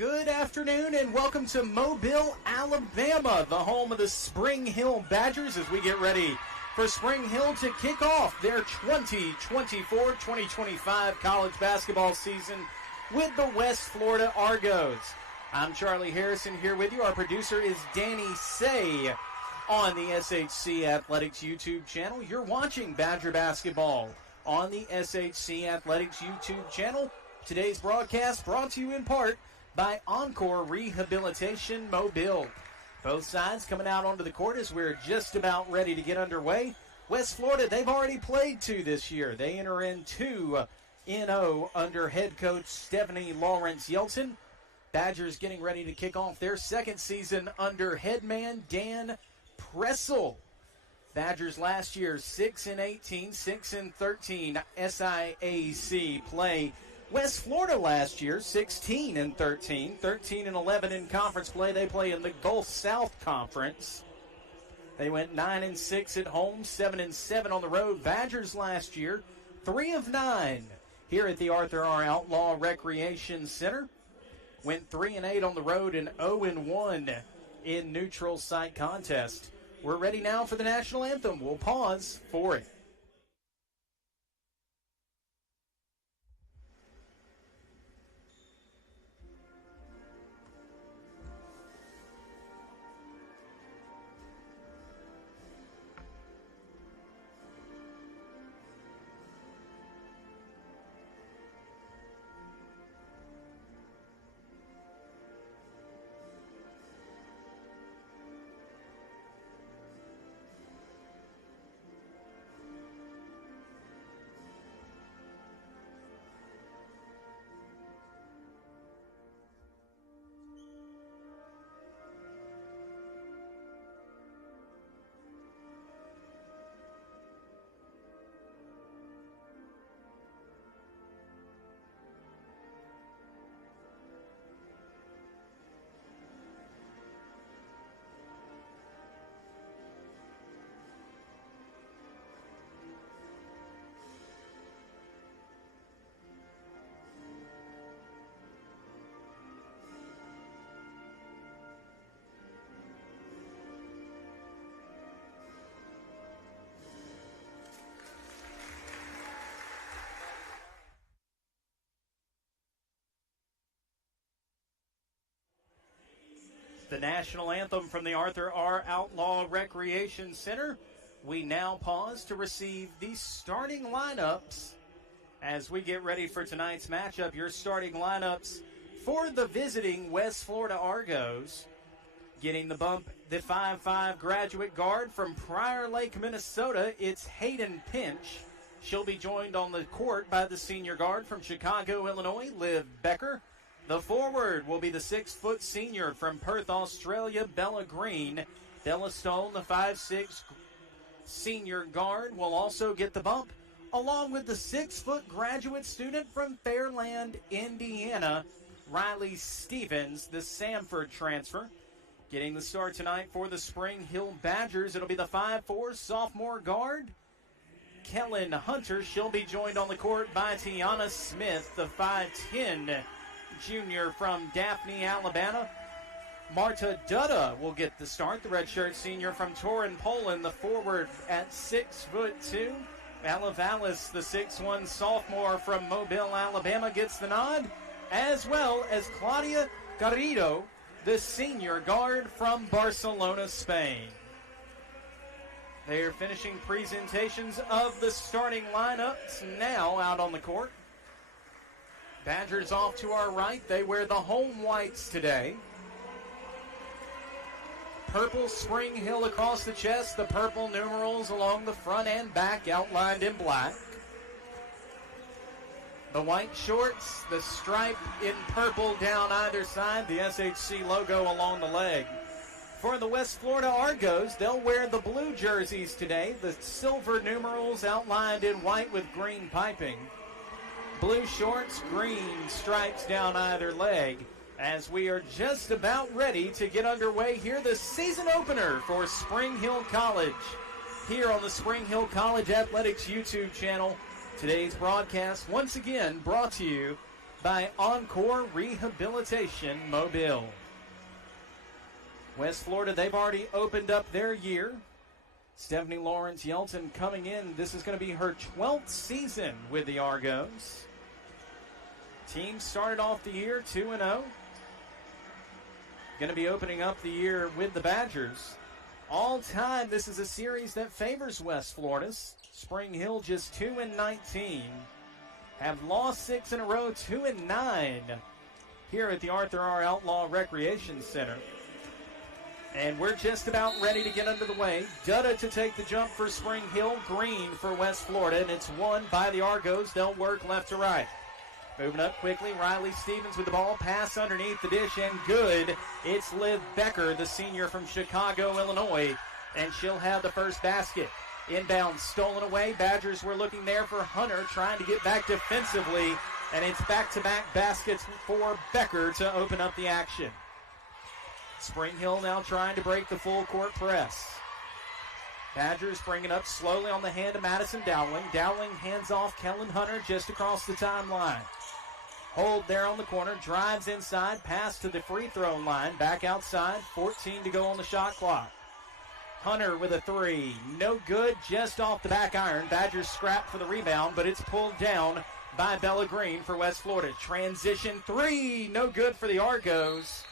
Good afternoon and welcome to Mobile, Alabama, the home of the Spring Hill Badgers as we get ready for Spring Hill to kick off their 2024-2025 college basketball season with the West Florida Argos. I'm Charlie Harrison here with you. Our producer is Danny Say on the SHC Athletics YouTube channel. You're watching Badger basketball on the SHC Athletics YouTube channel. Today's broadcast brought to you in part by Encore Rehabilitation Mobile. Both sides coming out onto the court as we're just about ready to get underway. West Florida, they've already played two this year. They enter in 2-0 under head coach Stephanie Lawrence Yeltsin. Badgers getting ready to kick off their second season under head man Dan Pressel. Badgers last year 6-18, 6-13 SIAC play. West Florida last year 16-13, 13-11 in conference play. They play in the Gulf South Conference. They went 9-6 at home, 7-7 on the road. Badgers last year 3 of 9 here at the Arthur R. Outlaw Recreation Center. Went 3-8 on the road and 0-1 in neutral site contest. We're ready now for the national anthem. We'll pause for it. The national anthem from the Arthur R. Outlaw Recreation Center. We now pause to receive the starting lineups as we get ready for tonight's matchup. Your starting lineups for the visiting West Florida Argos. Getting the bump, the 5'5 graduate guard from Prior Lake, Minnesota, it's Hayden Pinch. She'll be joined on the court by the senior guard from Chicago, Illinois, Liv Becker. The forward will be the 6-foot senior from Perth, Australia, Bella Green. Bella Stone, the 5'6 senior guard, will also get the bump, along with the 6-foot graduate student from Fairland, Indiana, Riley Stevens, the Samford transfer. Getting the start tonight for the Spring Hill Badgers, it'll be the 5'4 sophomore guard, Kellen Hunter. She'll be joined on the court by Tiana Smith, the 5'10 junior from Daphne, Alabama. Marta Dutta will get the start, the redshirt senior from Torrin, Poland, the forward at 6'2". Ella Vallis, the 6'1 sophomore from Mobile, Alabama, gets the nod, as well as Claudia Garrido, the senior guard from Barcelona, Spain. They are finishing presentations of the starting lineups now out on the court. Badgers off to our right. They wear the home whites today. Purple Spring Hill across the chest, the purple numerals along the front and back outlined in black. The white shorts, the stripe in purple down either side, the SHC logo along the leg. For the West Florida Argos, they'll wear the blue jerseys today, the silver numerals outlined in white with green piping. Blue shorts, green stripes down either leg. As we are just about ready to get underway here, the season opener for Spring Hill College. Here on the Spring Hill College Athletics YouTube channel. Today's broadcast once again brought to you by Encore Rehabilitation Mobile. West Florida, they've already opened up their year. Stephanie Lawrence Yelton coming in. This is going to be her 12th season with the Argos. Team started off the year 2-0. Going to be opening up the year with the Badgers. All time, this is a series that favors West Florida. Spring Hill just 2-19. Have lost 6 in a row, 2-9 here at the Arthur R. Outlaw Recreation Center. And we're just about ready to get under the way. Dutta to take the jump for Spring Hill, green for West Florida, and it's won by the Argos. They'll work left to right. Moving up quickly, Riley Stevens with the ball, pass underneath the dish, and good. It's Liv Becker, the senior from Chicago, Illinois, and she'll have the first basket. Inbound stolen away. Badgers were looking there for Hunter, trying to get back defensively, and it's back-to-back baskets for Becker to open up the action. Spring Hill now trying to break the full court press. Badgers bringing up slowly on the hand of Madison Dowling. Dowling hands off Kellen Hunter just across the timeline. Hold there on the corner, drives inside, pass to the free throw line, back outside, 14 to go on the shot clock. Hunter with a three, no good, just off the back iron. Badgers scrap for the rebound, but it's pulled down by Bella Green for West Florida. Transition three, no good for the Argos.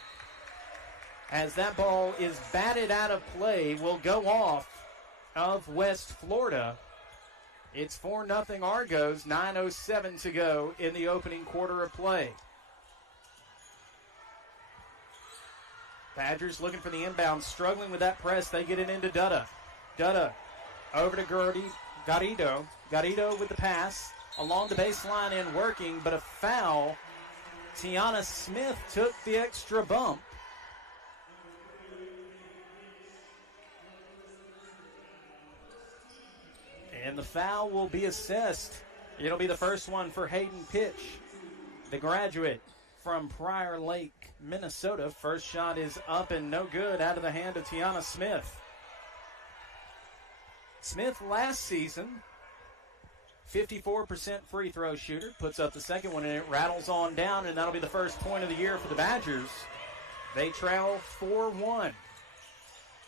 As that ball is batted out of play, will go off of West Florida. It's 4-0 Argos, 9:07 to go in the opening quarter of play. Badgers looking for the inbound, struggling with that press. They get it into Dutta. Dutta over to Garrido. Garrido with the pass along the baseline and working, but a foul. Tiana Smith took the extra bump. And the foul will be assessed. It'll be the first one for Hayden Pitch, the graduate from Prior Lake, Minnesota. First shot is up and no good out of the hand of Tiana Smith. Smith last season, 54% free throw shooter, puts up the second one and it rattles on down, and that'll be the first point of the year for the Badgers. They trail 4-1.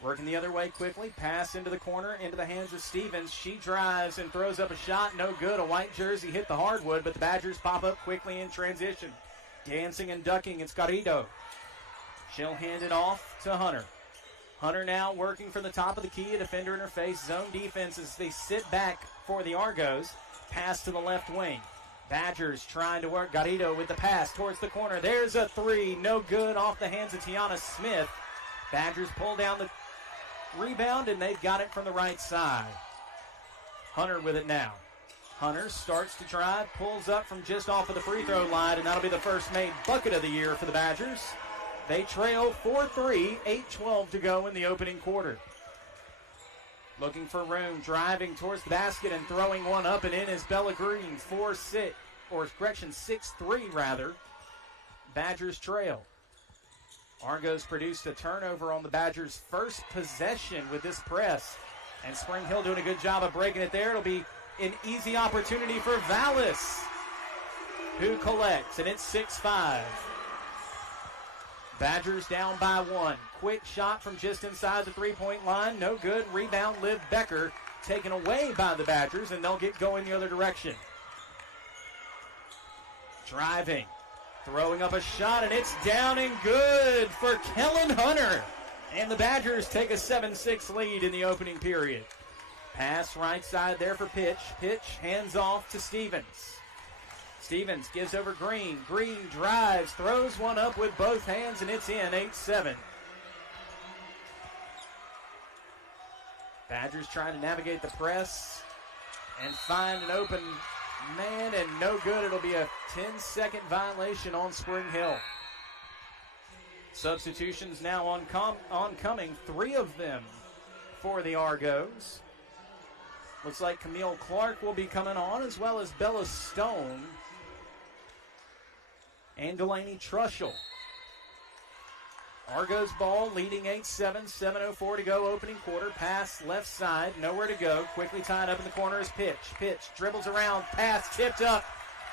Working the other way quickly, pass into the corner, into the hands of Stevens. She drives and throws up a shot, no good. A white jersey hit the hardwood, but the Badgers pop up quickly in transition. Dancing and ducking, it's Garrido. She'll hand it off to Hunter. Hunter now working from the top of the key, a defender in her face. Zone defense as they sit back for the Argos. Pass to the left wing. Badgers trying to work. Garrido with the pass towards the corner. There's a three, no good, off the hands of Tiana Smith. Badgers pull down the rebound, and they've got it from the right side. Hunter with it now. Hunter starts to drive, pulls up from just off of the free throw line, and that'll be the first made bucket of the year for the Badgers. They trail 4-3, 8:12 to go in the opening quarter. Looking for room, driving towards the basket and throwing one up and in is Bella Green. 6-3 rather. Badgers trail. Argos produced a turnover on the Badgers' first possession with this press. And Spring Hill doing a good job of breaking it there. It'll be an easy opportunity for Vallis, who collects, and it's 6-5. Badgers down by one. Quick shot from just inside the three-point line. No good. Rebound, Liv Becker, taken away by the Badgers, and they'll get going the other direction. Driving. Throwing up a shot, and it's down and good for Kellen Hunter. And the Badgers take a 7-6 lead in the opening period. Pass right side there for Pitch. Pitch hands off to Stevens. Stevens gives over Green. Green drives, throws one up with both hands, and it's in, 8-7. Badgers trying to navigate the press and find an open man, and no good. It'll be a 10-second violation on Spring Hill. Substitutions now oncoming, 3 of them for the Argos. Looks like Camille Clark will be coming on, as well as Bella Stone and Delaney Trushell. Argos ball leading 8-7, 7:04 to go, opening quarter. Pass left side, nowhere to go. Quickly tied up in the corner is Pitch. Pitch dribbles around, pass tipped up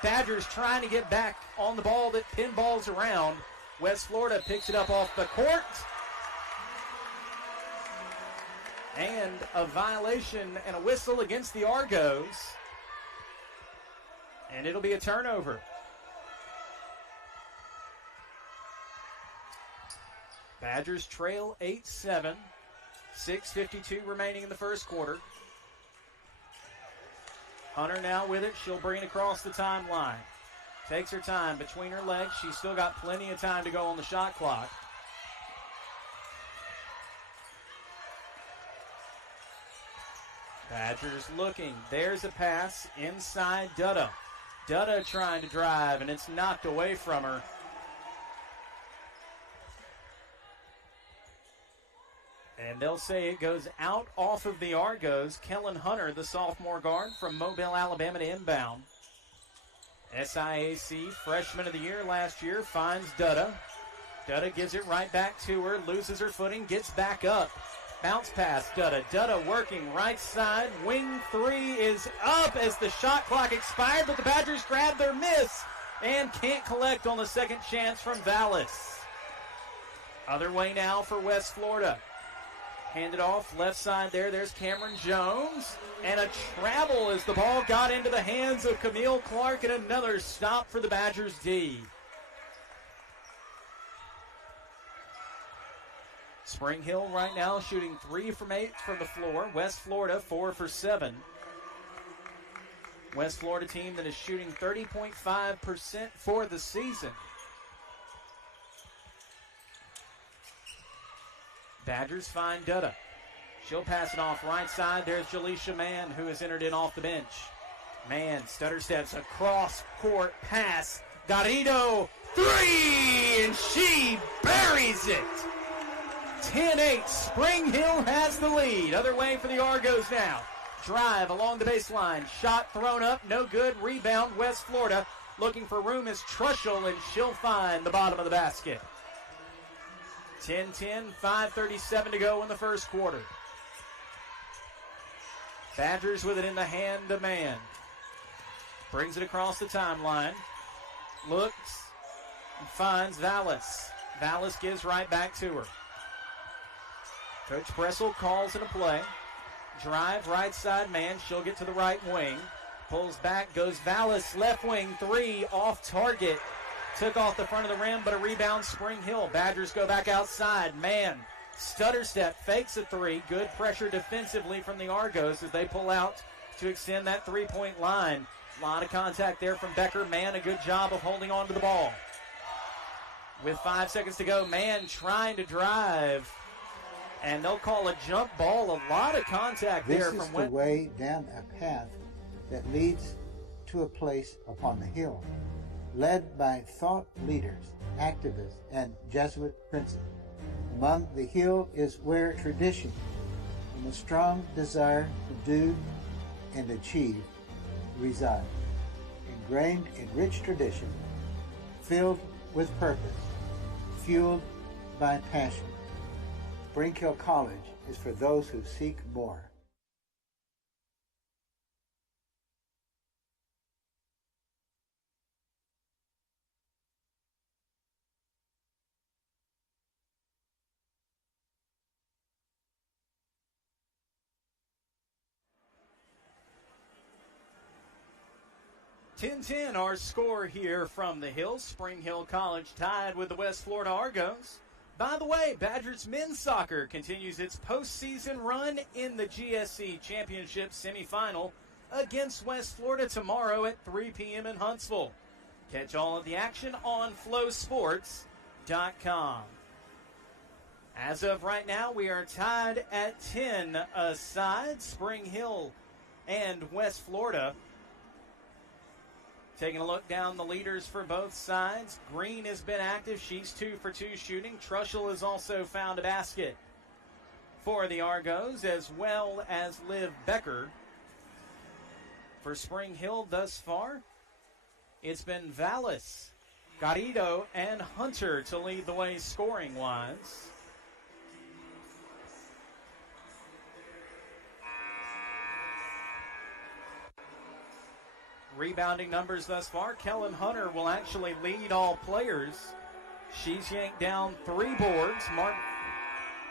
Badgers trying to get back on the ball that pinballs around. West Florida picks it up off the court. And a violation and a whistle against the Argos. And it'll be a turnover. Badgers trail 8-7. 6:52 remaining in the first quarter. Hunter now with it. She'll bring it across the timeline. Takes her time between her legs. She's still got plenty of time to go on the shot clock. Badgers looking. There's a pass inside Dutta. Dutta trying to drive, and it's knocked away from her. And they'll say it goes out off of the Argos. Kellen Hunter, the sophomore guard from Mobile, Alabama, to inbound. SIAC freshman of the year last year finds Dutta. Dutta gives it right back to her, loses her footing, gets back up. Bounce pass, Dutta. Dutta working right side. Wing three is up as the shot clock expired, but the Badgers grab their miss and can't collect on the second chance from Vallis. Other way now for West Florida. Handed off left side there. There's Cameron Jones. And a travel as the ball got into the hands of Camille Clark, and another stop for the Badgers D. Spring Hill right now shooting 3 from 8 from the floor. West Florida 4 for 7. West Florida team that is shooting 30.5% for the season. Badgers find Dutta. She'll pass it off right side. There's Jaleisha Mann, who has entered in off the bench. Mann stutter steps across court pass. Garrido, 3, and she buries it. 10-8, Spring Hill has the lead. Other way for the Argos now. Drive along the baseline. Shot thrown up, no good. Rebound, West Florida. Looking for room is Trushell, and she'll find the bottom of the basket. 10-10, 5:37 to go in the first quarter. Badgers with it in the hand of Mann. Brings it across the timeline. Looks and finds Vallis. Vallis gives right back to her. Coach Pressel calls it a play. Drive right side man. She'll get to the right wing. Pulls back, goes Vallis, left wing, 3 off target. Took off the front of the rim, but a rebound, Spring Hill. Badgers go back outside. Mann, stutter step, fakes a 3. Good pressure defensively from the Argos as they pull out to extend that three-point line. A lot of contact there from Becker. Mann, a good job of holding on to the ball. With 5 seconds to go, Mann trying to drive. And they'll call a jump ball. A lot of contact there from This is the way down a path that leads to a place upon the hill, led by thought leaders, activists, and Jesuit princes. Among the hill is where tradition and a strong desire to do and achieve reside. Ingrained in rich tradition, filled with purpose, fueled by passion. Spring Hill College is for those who seek more. (10-10) our score here from the Hill. Spring Hill College tied with the West Florida Argos. By the way, Badgers men's soccer continues its postseason run in the GSC Championship semifinal against West Florida tomorrow at 3 p.m. in Huntsville. Catch all of the action on flowsports.com. As of right now, we are tied at 10 aside. Spring Hill and West Florida. Taking a look down the leaders for both sides. Green has been active. She's 2 for 2 shooting. Trushell has also found a basket for the Argos, as well as Liv Becker. For Spring Hill thus far, it's been Vallis, Garrido, and Hunter to lead the way scoring-wise. Rebounding numbers thus far, Kellen Hunter will actually lead all players. She's yanked down 3 boards.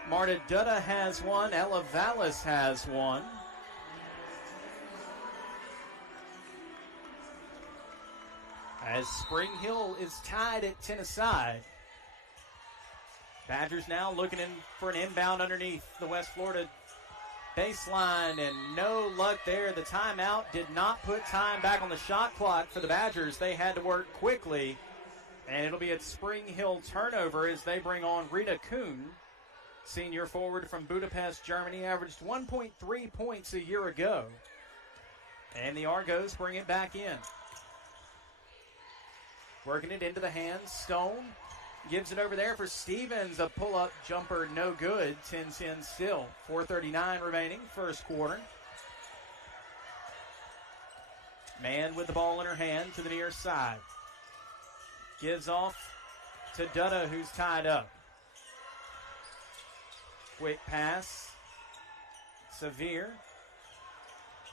Marta Dutta has 1. Ella Vallis has 1. As Spring Hill is tied at 10 aside. Badgers now looking in for an inbound underneath the West Florida baseline, and no luck there. The timeout did not put time back on the shot clock for the Badgers. They had to work quickly, and it'll be a Spring Hill turnover as they bring on Rita Kuhn, senior forward from Budapest, Germany, averaged 1.3 points a year ago. And the Argos bring it back in. Working it into the hands, Stone gives it over there for Stevens. A pull-up jumper, no good. 10-10 still. 4:39 remaining, first quarter. Mann with the ball in her hand to the near side. Gives off to Dutta, who's tied up. Quick pass. Severe.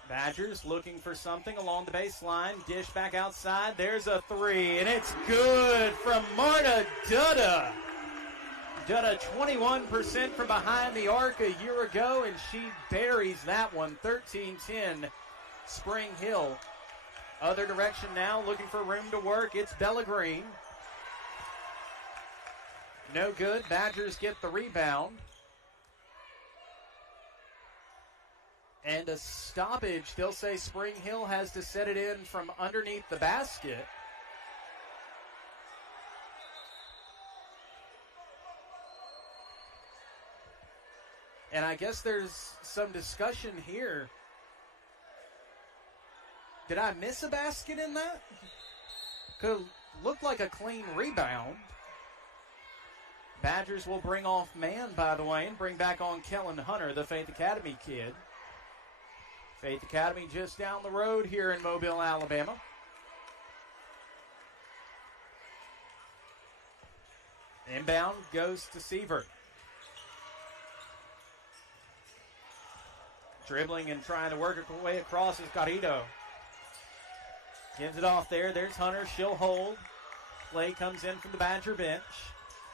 Badgers looking for something along the baseline. Dish back outside. There's a 3, and it's good from Marta Dutta. Dutta 21% from behind the arc a year ago, and she buries that one. 13-10 Spring Hill. Other direction now, looking for room to work. It's Bella Green. No good. Badgers get the rebound. And a stoppage. They'll say Spring Hill has to set it in from underneath the basket. And I guess there's some discussion here. Did I miss a basket in that? Could look like a clean rebound. Badgers will bring off Mann, by the way, and bring back on Kellen Hunter, the Faith Academy kid. Faith Academy just down the road here in Mobile, Alabama. Inbound goes to Seaver. Dribbling and trying to work her way across is Garrido. Gives it off there. There's Hunter. She'll hold. Play comes in from the Badger bench.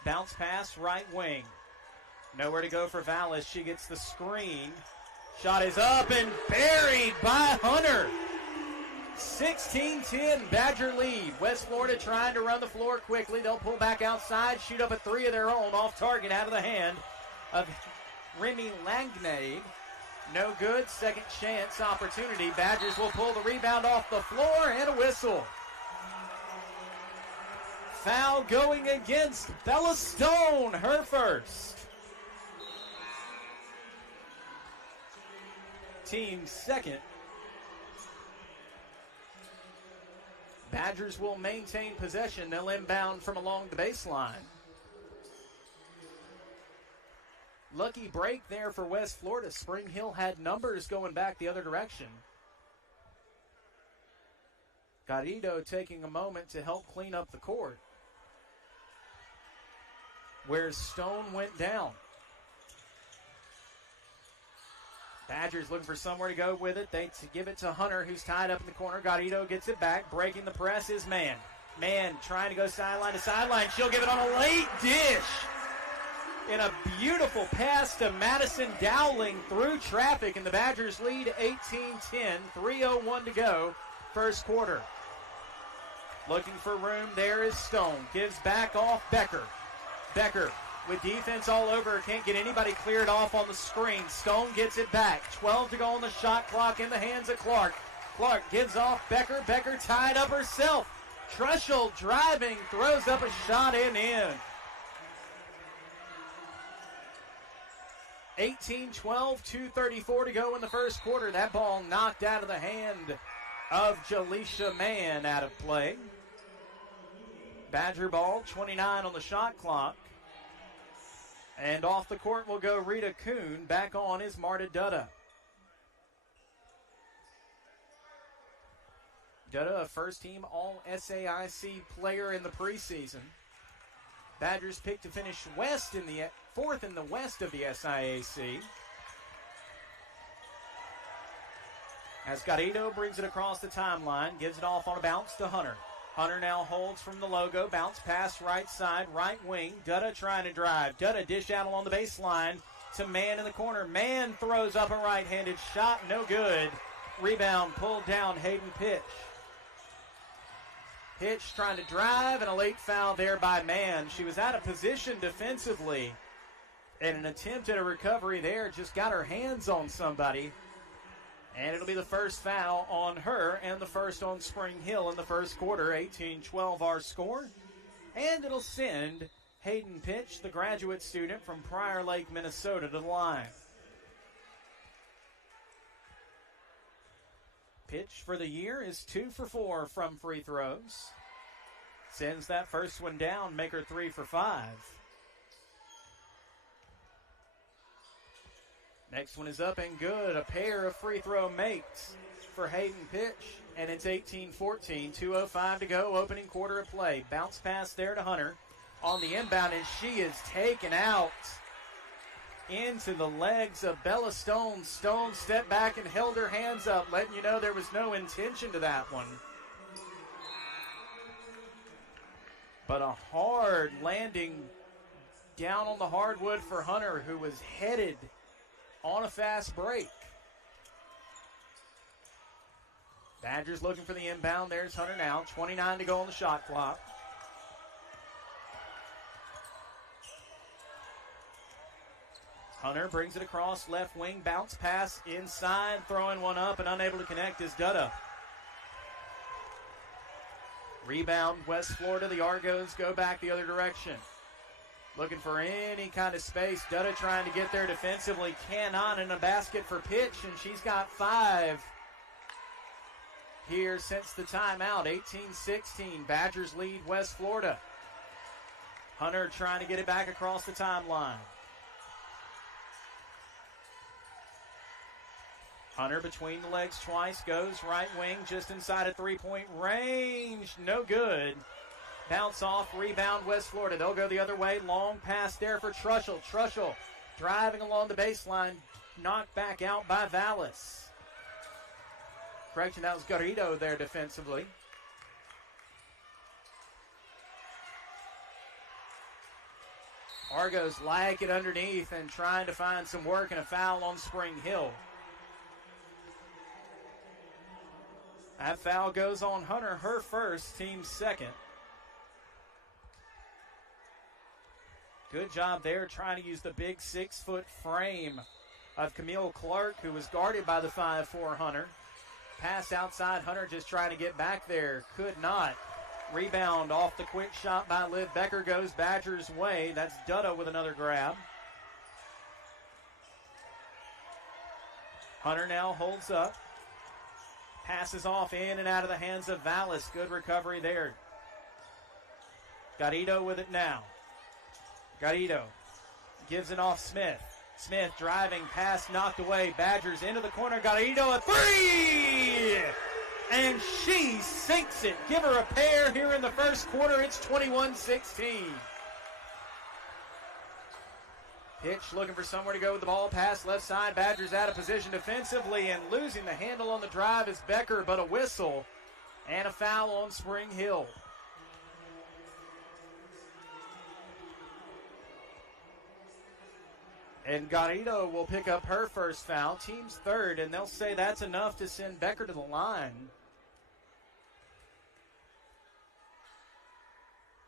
Bounce pass right wing. Nowhere to go for Vallis. She gets the screen. Shot is up and buried by Hunter. 16-10 Badger lead. West Florida trying to run the floor quickly. They'll pull back outside, shoot up a 3 of their own off target out of the hand of Remy Langnade. No good. Second chance opportunity. Badgers will pull the rebound off the floor and a whistle. Foul going against Bella Stone, her first. Team second. Badgers will maintain possession. They'll inbound from along the baseline. Lucky break there for West Florida. Spring Hill had numbers going back the other direction. Garrido taking a moment to help clean up the court, where Stone went down. Badgers looking for somewhere to go with it. They give it to Hunter, who's tied up in the corner. Garrido gets it back. Breaking the press is Mann. Mann trying to go sideline to sideline. She'll give it on a late dish. In a beautiful pass to Madison Dowling through traffic, and the Badgers lead 18-10. 3:01 to go, first quarter. Looking for room. There is Stone. Gives back off Becker. Becker with defense all over her, can't get anybody cleared off on the screen. Stone gets it back. 12 to go on the shot clock in the hands of Clark. Clark gives off Becker. Becker tied up herself. Trushell driving, throws up a shot and in. 18-12, 2:34 to go in the first quarter. That ball knocked out of the hand of Jaleisha Mann, out of play. Badger ball, 29 on the shot clock. And off the court will go Rita Kuhn. Back on is Marta Dutta. Dutta, a first-team All-SAIC player in the preseason. Badgers picked to finish fourth in the West of the SIAC. As Garrido brings it across the timeline, gives it off on a bounce to Hunter. Hunter now holds from the logo, bounce pass right side, right wing. Dutta trying to drive. Dutta dish out along the baseline to Mann in the corner. Mann throws up a right-handed shot, no good. Rebound pulled down, Hayden Pitch. Pitch trying to drive, and a late foul there by Mann. She was out of position defensively, and an attempt at a recovery there, just got her hands on somebody. And it'll be the first foul on her and the first on Spring Hill in the first quarter. 18-12 our score. And it'll send Hayden Pitch, the graduate student from Prior Lake, Minnesota, to the line. Pitch for the year is 2 for 4 from free throws. Sends that first one down, make her 3 for 5. Next one is up and good. A pair of free throw makes for Hayden Pitch, and it's 18-14. 2:05 to go, opening quarter of play. Bounce pass there to Hunter on the inbound, and she is taken out into the legs of Bella Stone. Stone stepped back and held her hands up, letting you know there was no intention to that one. But a hard landing down on the hardwood for Hunter, who was headed on a fast break. Badgers looking for the inbound. There's Hunter now. 29 to go on the shot clock. Hunter brings it across left wing. Bounce pass inside. Throwing one up and unable to connect is Dutta. Rebound West Florida. The Argos go back the other direction. Looking for any kind of space. Dutta trying to get there defensively. Cannot, in a basket for Pitch, and she's got 5 here since the timeout. 18-16. Badgers lead West Florida. Hunter trying to get it back across the timeline. Hunter between the legs twice. Goes right wing just inside of three-point range. No good. Bounce off, rebound, West Florida. They'll go the other way. Long pass there for Trushell. Trushell driving along the baseline. Knocked back out by Vallis. Correction, that was Garrido there defensively. Argos like it underneath and trying to find some work, and a foul on Spring Hill. That foul goes on Hunter, her first, team second. Good job there trying to use the big 6-foot frame of Camille Clark, who was guarded by the 5'4" Hunter. Pass outside, Hunter just trying to get back there. Could not. Rebound off the quick shot by Liv Becker goes Badgers' way. That's Dutta with another grab. Hunter now holds up. Passes off in and out of the hands of Vallis. Good recovery there. Garrido with it now. Garrido gives it off Smith. Smith driving, pass knocked away. Badgers into the corner. Garrido, a 3! And she sinks it. Give her a pair here in the first quarter. It's 21-16. Pitch looking for somewhere to go with the ball. Pass left side. Badgers out of position defensively, and losing the handle on the drive is Becker, but a whistle and a foul on Spring Hill. And Garrido will pick up her first foul, team's third, and they'll say that's enough to send Becker to the line.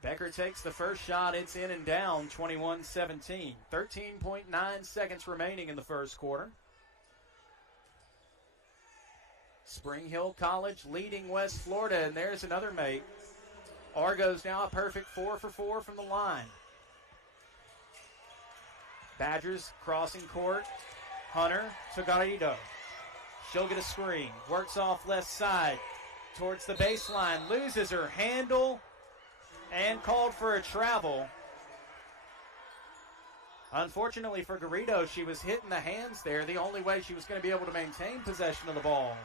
Becker takes the first shot. It's in and down, 21-17. 13.9 seconds remaining in the first quarter. Spring Hill College leading West Florida, and there's another mate. Argos now a perfect 4 for 4 from the line. Badgers crossing court. Hunter to Garrido. She'll get a screen. Works off left side towards the baseline. Loses her handle and called for a travel. Unfortunately for Garrido, she was hitting the hands there. The only way she was going to be able to maintain possession of the ball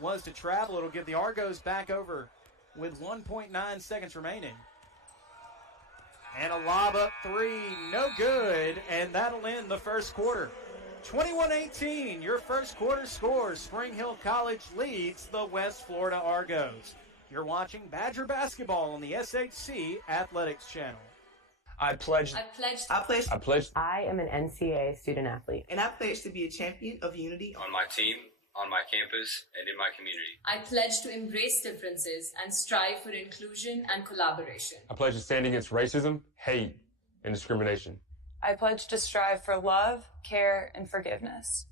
was to travel. It'll give the Argos back over with 1.9 seconds remaining. And a lob up 3, no good, and that'll end the first quarter. 21-18, your first quarter score. Spring Hill College leads the West Florida Argos. You're watching Badger basketball on the SHC Athletics channel. I pledge. I am an NCAA student athlete. And I pledge to be a champion of unity On my team, on my campus, and in my community. I pledge to embrace differences and strive for inclusion and collaboration. I pledge to stand against racism, hate, and discrimination. I pledge to strive for love, care, and forgiveness.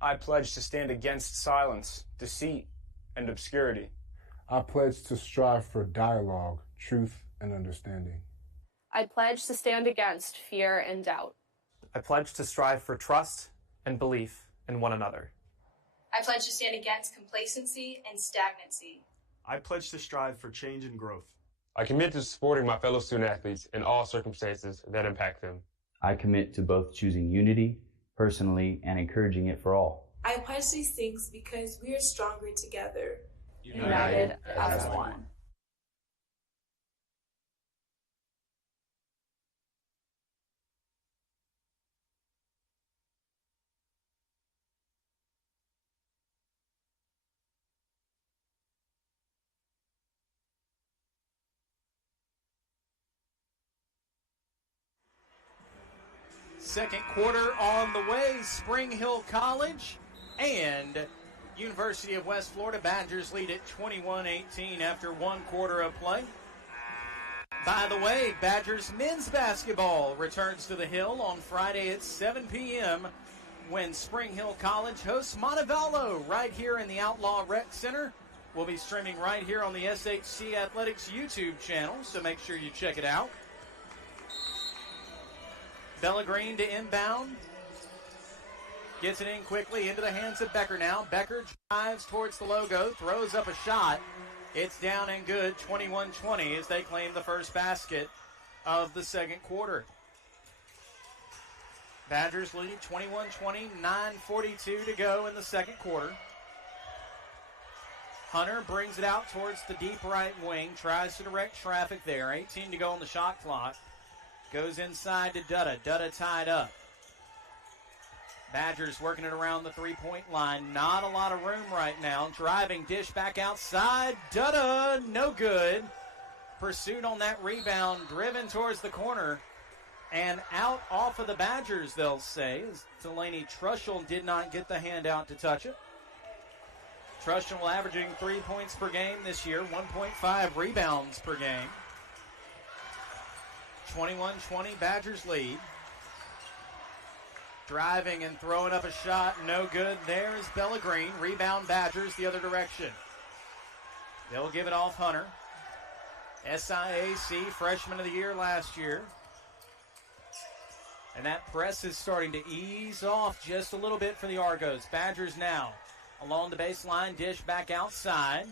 I pledge to stand against silence, deceit, and obscurity. I pledge to strive for dialogue, truth, and understanding. I pledge to stand against fear and doubt. I pledge to strive for trust and belief in one another. I pledge to stand against complacency and stagnancy. I pledge to strive for change and growth. I commit to supporting my fellow student athletes in all circumstances that impact them. I commit to both choosing unity personally and encouraging it for all. I pledge these things because we are stronger together. United as one. Second quarter on the way. Spring Hill College and University of West Florida Badgers lead at 21-18 after one quarter of play. By the way, Badgers men's basketball returns to the Hill on Friday at 7 p.m. when Spring Hill College hosts Montevallo right here in the Outlaw Rec Center. We'll be streaming right here on the SHC Athletics YouTube channel, so make sure you check it out. Bellegreen to inbound. Gets it in quickly into the hands of Becker now. Becker drives towards the logo, throws up a shot. It's down and good, 21-20 as they claim the first basket of the second quarter. Badgers lead 21-20, 9:42 to go in the second quarter. Hunter brings it out towards the deep right wing, tries to direct traffic there. 18 to go on the shot clock. Goes inside to Dutta. Dutta tied up. Badgers working it around the three-point line. Not a lot of room right now. Driving dish back outside. Dutta, no good. Pursuit on that rebound. Driven towards the corner. And out off of the Badgers, they'll say, as Delaney Trushell did not get the hand out to touch it. Trushell averaging 3 points per game this year. 1.5 rebounds per game. 21-20, Badgers lead. Driving and throwing up a shot, no good. There's Bellegreen. Rebound Badgers the other direction. They'll give it off Hunter. SIAC Freshman of the Year last year. And that press is starting to ease off just a little bit for the Argos. Badgers now along the baseline, dish back outside.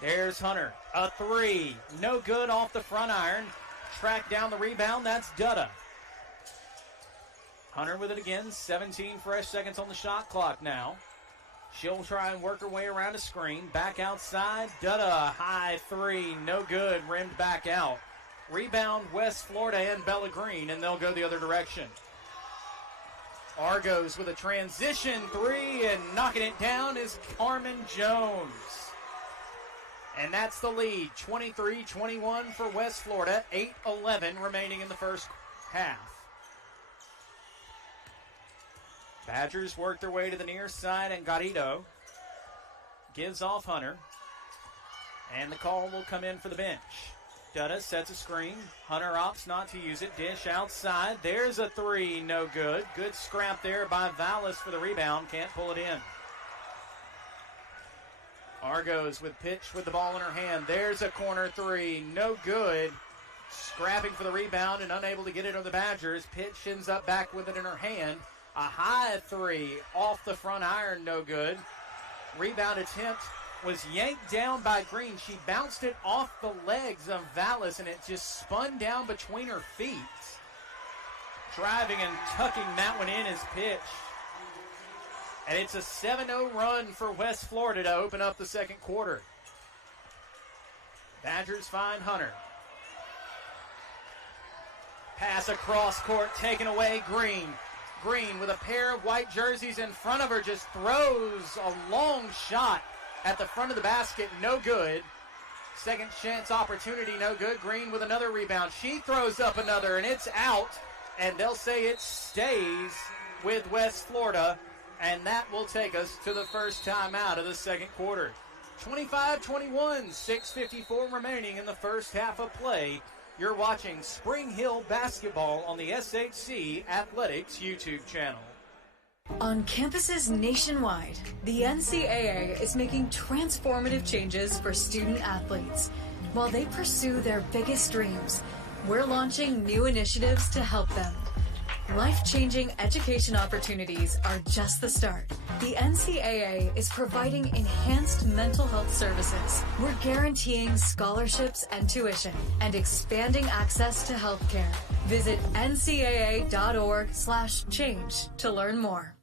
There's Hunter. A three. No good off the front iron. Track down the rebound, that's Dutta. Hunter with it again, 17 fresh seconds on the shot clock now. She'll try and work her way around a screen. Back outside, Dutta, high three, no good, rimmed back out. Rebound, West Florida and Bellegreen, and they'll go the other direction. Argos with a transition three, and knocking it down is Carmen Jones. And that's the lead, 23-21 for West Florida, 8:11 remaining in the first half. Badgers work their way to the near side, and Garrido gives off Hunter. And the call will come in for the bench. Dutta sets a screen. Hunter opts not to use it. Dish outside. There's a three, no good. Good scrap there by Vallis for the rebound. Can't pull it in. Argos with pitch with the ball in her hand. There's a corner three. No good. Scrapping for the rebound and unable to get it on the Badgers. Pitch ends up back with it in her hand. A high three off the front iron. No good. Rebound attempt was yanked down by Green. She bounced it off the legs of Vallis and it just spun down between her feet. Driving and tucking that one in is pitch. And it's a 7-0 run for West Florida to open up the second quarter. Badgers find Hunter. Pass across court, taken away Green. Green with a pair of white jerseys in front of her just throws a long shot at the front of the basket. No good. Second chance opportunity, no good. Green with another rebound. She throws up another, and it's out. And they'll say it stays with West Florida. And that will take us to the first timeout of the second quarter. 25-21, 6:54 remaining in the first half of play. You're watching Spring Hill basketball on the SHC Athletics YouTube channel. On campuses nationwide, the NCAA is making transformative changes for student athletes. While they pursue their biggest dreams, we're launching new initiatives to help them. Life-changing education opportunities are just the start. The NCAA is providing enhanced mental health services. We're guaranteeing scholarships and tuition and expanding access to healthcare. Visit ncaa.org/change to learn more.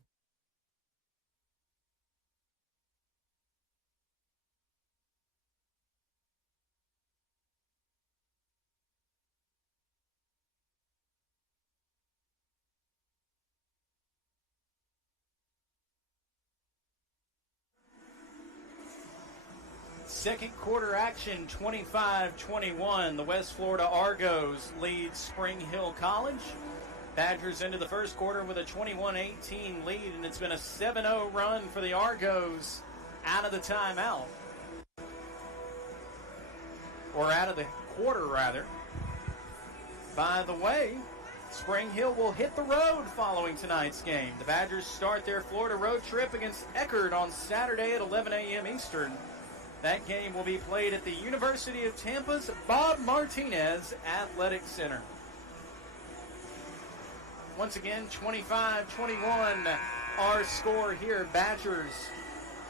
Second quarter action, 25-21. The West Florida Argos lead Spring Hill College. Badgers into the first quarter with a 21-18 lead, and it's been a 7-0 run for the Argos out of the timeout. Or out of the quarter, rather. By the way, Spring Hill will hit the road following tonight's game. The Badgers start their Florida road trip against Eckerd on Saturday at 11 a.m. Eastern. That game will be played at the University of Tampa's Bob Martinez Athletic Center. Once again, 25-21 our score here. Badgers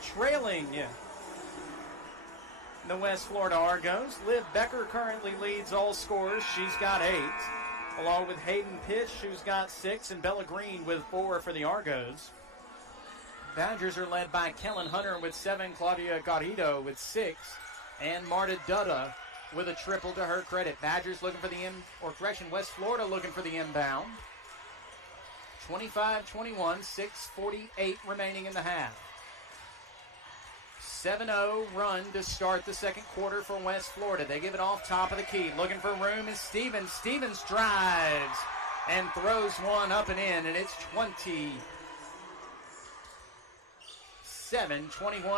trailing the West Florida Argos. Liv Becker currently leads all scorers. She's got 8, along with Hayden Pitch, who's got 6, and Bella Green with 4 for the Argos. Badgers are led by Kellen Hunter with 7, Claudia Garrido with 6, and Marta Dutta with a triple to her credit. Badgers looking for the West Florida looking for the inbound. 25-21, 6:48 remaining in the half. 7-0 run to start the second quarter for West Florida. They give it off top of the key. Looking for room is Stevens. Stevens drives and throws one up and in, and it's 21,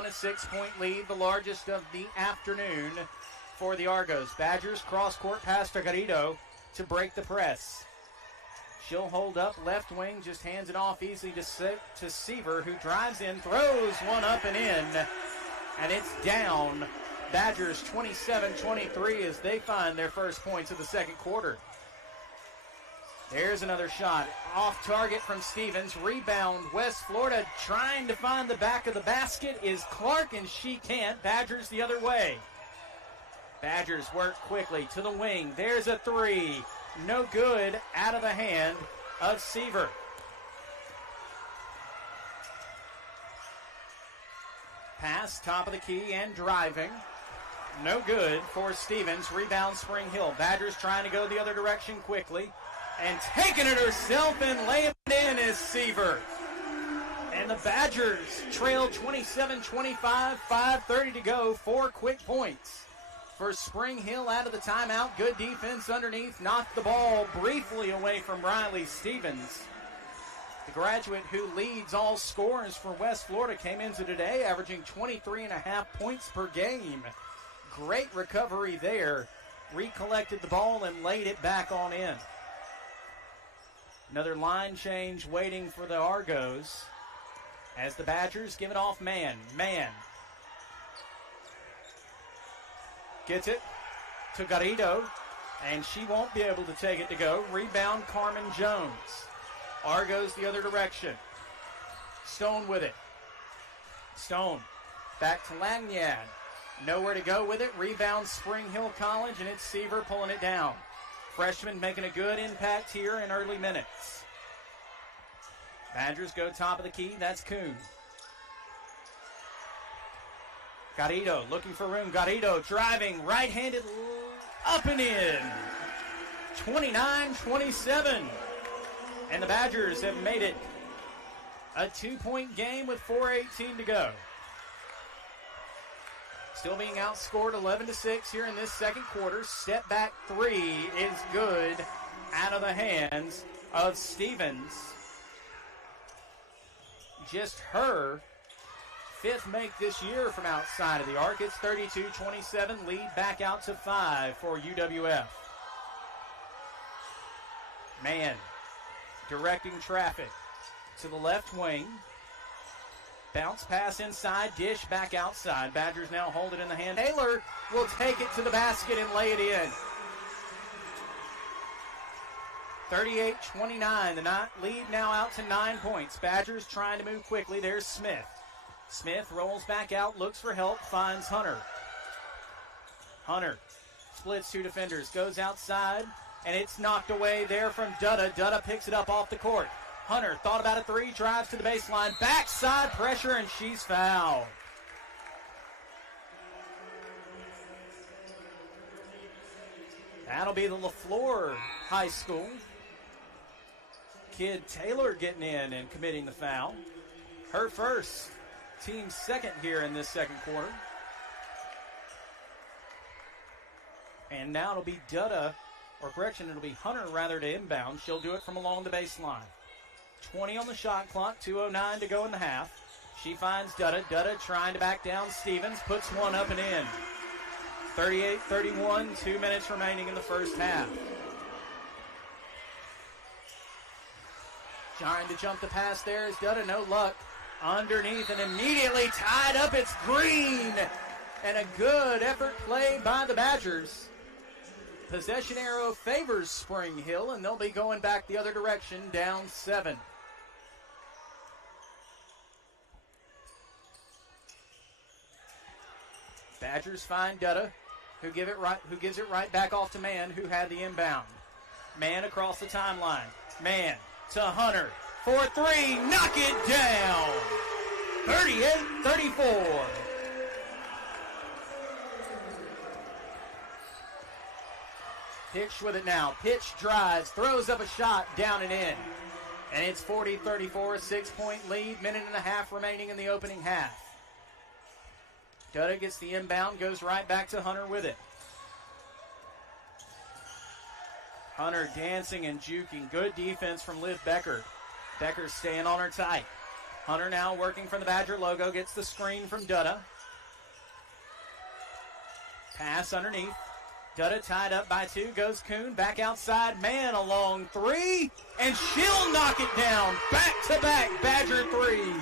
a 6-point lead, the largest of the afternoon for the Argos. Badgers cross-court pass to Garrido to break the press. She'll hold up left wing, just hands it off easily to Seaver, who drives in, throws one up and in, and it's down. Badgers 27-23 as they find their first points of the second quarter. There's another shot. Off target from Stevens. Rebound. West Florida trying to find the back of the basket is Clark, and she can't. Badgers the other way. Badgers work quickly to the wing. There's a 3. No good. Out of the hand of Seaver. Pass, top of the key, and driving. No good for Stevens. Rebound Spring Hill. Badgers trying to go the other direction quickly. And taking it herself and laying it in is Seaver. And the Badgers trail 27-25, 5:30 to go, 4 quick points for Spring Hill out of the timeout. Good defense underneath, knocked the ball briefly away from Riley Stevens. The graduate who leads all scorers for West Florida came into today averaging 23.5 points per game. Great recovery there. Recollected the ball and laid it back on in. Another line change waiting for the Argos as the Badgers give it off man. Man gets it to Garrido, and she won't be able to take it to go. Rebound Carmen Jones. Argos the other direction. Stone with it. Stone back to Lagniad. Nowhere to go with it. Rebound Spring Hill College, and it's Seaver pulling it down. Freshman making a good impact here in early minutes. Badgers go top of the key. That's Kuhn. Garrido looking for room. Garrido driving right-handed up and in. 29-27. And the Badgers have made it a 2-point game with 4:18 to go. Still being outscored 11-6 here in this second quarter. Step back three is good out of the hands of Stevens. Just her fifth make this year from outside of the arc. It's 32-27, lead back out to 5 for UWF. Man, directing traffic to the left wing. Bounce pass inside, dish back outside. Badgers now hold it in the hand. Taylor will take it to the basket and lay it in. 38-29, the lead now out to 9 points. Badgers trying to move quickly. There's Smith. Smith rolls back out, looks for help, finds Hunter. Hunter splits two defenders, goes outside, and it's knocked away there from Dutta. Dutta picks it up off the court. Hunter thought about a three, drives to the baseline, backside pressure, and she's fouled. That'll be the LaFleur High School kid Taylor getting in and committing the foul. Her first, team second here in this second quarter. And now it'll be Dutta, or correction, it'll be Hunter rather to inbound. She'll do it from along the baseline. 20 on the shot clock, 2:09 to go in the half. She finds Dutta. Dutta trying to back down Stevens, puts one up and in. 38-31, 2 minutes remaining in the first half. Trying to jump the pass there is Dutta, no luck. Underneath and immediately tied up, it's Green. And a good effort played by the Badgers. Possession arrow favors Spring Hill, and they'll be going back the other direction, down 7. Badgers find Dutta, who gives it right back off to Mann, who had the inbound. Mann across the timeline. Mann to Hunter for three, knock it down. 38-34. Pitch with it now. Pitch drives, throws up a shot, down and in. And it's 40-34, a 6-point lead, minute and a half remaining in the opening half. Dutta gets the inbound, goes right back to Hunter with it. Hunter dancing and juking. Good defense from Liv Becker. Becker staying on her tight. Hunter now working from the Badger logo, gets the screen from Dutta. Pass underneath. Dutta tied up by 2, goes Kuhn, back outside, Mann a long three, and she'll knock it down. Back-to-back Badger threes.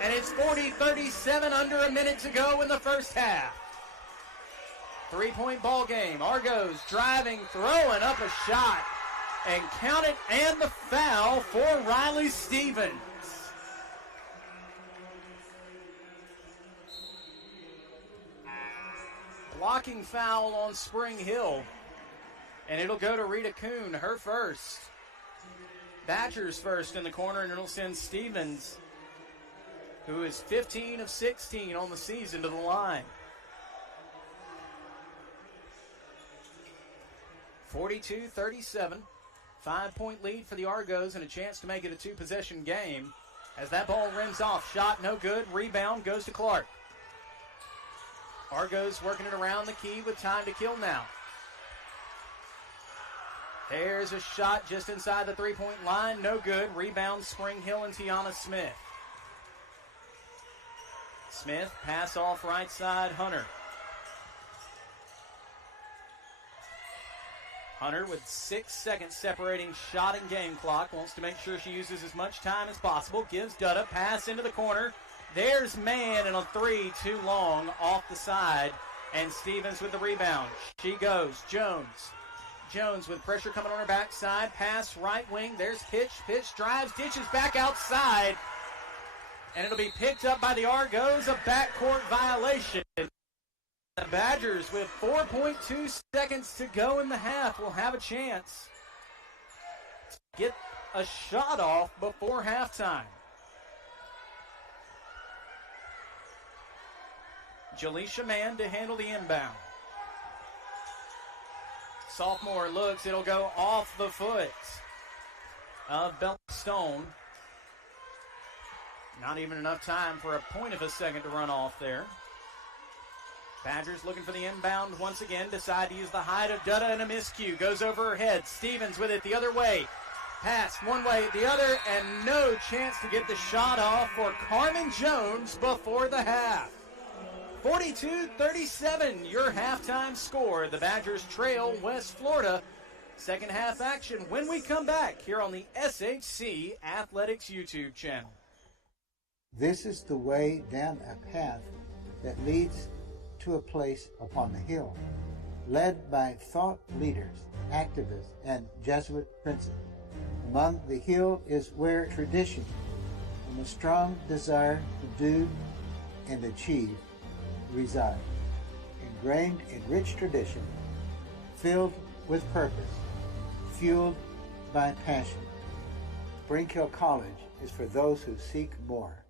And it's 40-37, under a minute to go in the first half. 3-point ball game. Argos driving, throwing up a shot, and count it, and the foul for Riley Stevens. Blocking foul on Spring Hill, and it'll go to Rita Kuhn, her first. Badgers first in the corner, and it'll send Stevens, who is 15 of 16 on the season, to the line. 42-37, 5-point lead for the Argos and a chance to make it a 2-possession game. As that ball rims off, shot no good, rebound goes to Clark. Argos working it around the key with time to kill now. There's a shot just inside the 3-point line, no good. Rebound Spring Hill and Tiana Smith. Smith, pass off right side, Hunter. Hunter with 6 seconds separating shot and game clock. Wants to make sure she uses as much time as possible. Gives Dutta, pass into the corner. There's Mann, and a three too long off the side. And Stevens with the rebound. She goes. Jones. Jones with pressure coming on her backside. Pass right wing. There's Pitch. Pitch drives, ditches back outside. And it'll be picked up by the Argos. A backcourt violation. The Badgers with 4.2 seconds to go in the half will have a chance to get a shot off before halftime. Jaleisha Mann to handle the inbound. Sophomore looks, it'll go off the foot. of Stone. Not even enough time for a point of a second to run off there. Badgers looking for the inbound once again. Decide to use the height of Dutta and a miscue. Goes over her head. Stevens with it the other way. Pass one way, the other, and no chance to get the shot off for Carmen Jones before the half. 42-37, your halftime score. The Badgers trail West Florida. Second half action when we come back here on the SHC Athletics YouTube channel. This is the way down a path that leads to a place upon the hill, led by thought leaders, activists, and Jesuit princes. Among the hill is where tradition and a strong desire to do and achieve reside, ingrained in rich tradition, filled with purpose, fueled by passion. Springhill College is for those who seek more.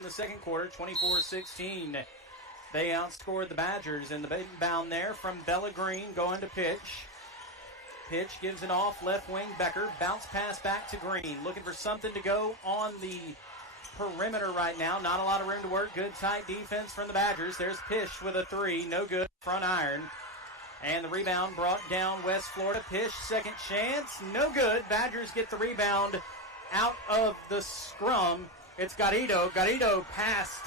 in the second quarter, 24-16. They outscored the Badgers, and the inbound there from Bella Green going to Pitch. Pitch gives it off, left wing, Becker. Bounce pass back to Green. Looking for something to go on the perimeter right now. Not a lot of room to work. Good tight defense from the Badgers. There's Pitch with a three. No good. Front iron. And the rebound brought down West Florida. Pitch, second chance. No good. Badgers get the rebound out of the scrum. It's Garrido. Garrido passed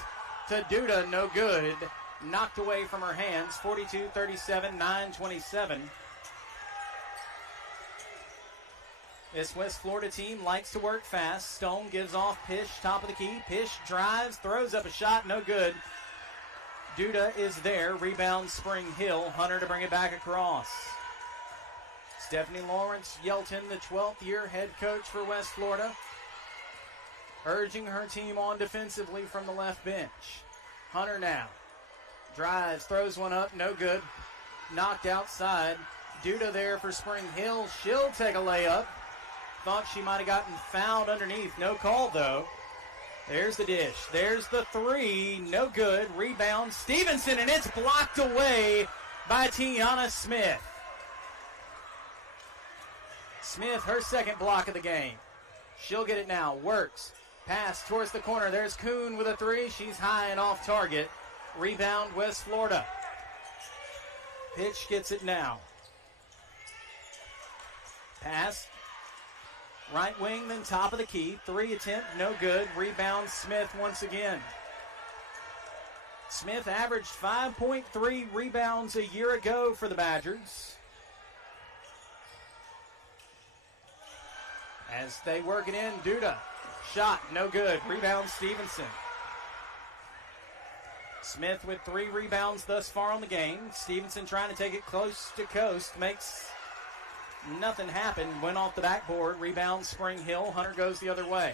to Duda. No good. Knocked away from her hands. 42-37, 9:27. This West Florida team likes to work fast. Stone gives off Pish, top of the key. Pish drives, throws up a shot, no good. Duda is there. Rebound Spring Hill. Hunter to bring it back across. Stephanie Lawrence Yelton, the 12th year head coach for West Florida, urging her team on defensively from the left bench. Hunter now. Drives, throws one up, no good. Knocked outside. Duda there for Spring Hill. She'll take a layup. Thought she might have gotten fouled underneath. No call, though. There's the dish. There's the three. No good. Rebound Stevenson, and it's blocked away by Tiana Smith. Smith, her second block of the game. She'll get it now. Works. Pass towards the corner. There's Kuhn with a three. She's high and off target. Rebound West Florida. Pitch gets it now. Pass. Right wing, then top of the key. Three attempt, no good. Rebound Smith once again. Smith averaged 5.3 rebounds a year ago for the Badgers. As they work it in, Duda. Shot, no good. Rebound Stevenson. Smith with 3 rebounds thus far on the game. Stevenson trying to take it close to coast. Makes nothing happen. Went off the backboard. Rebound Spring Hill. Hunter goes the other way.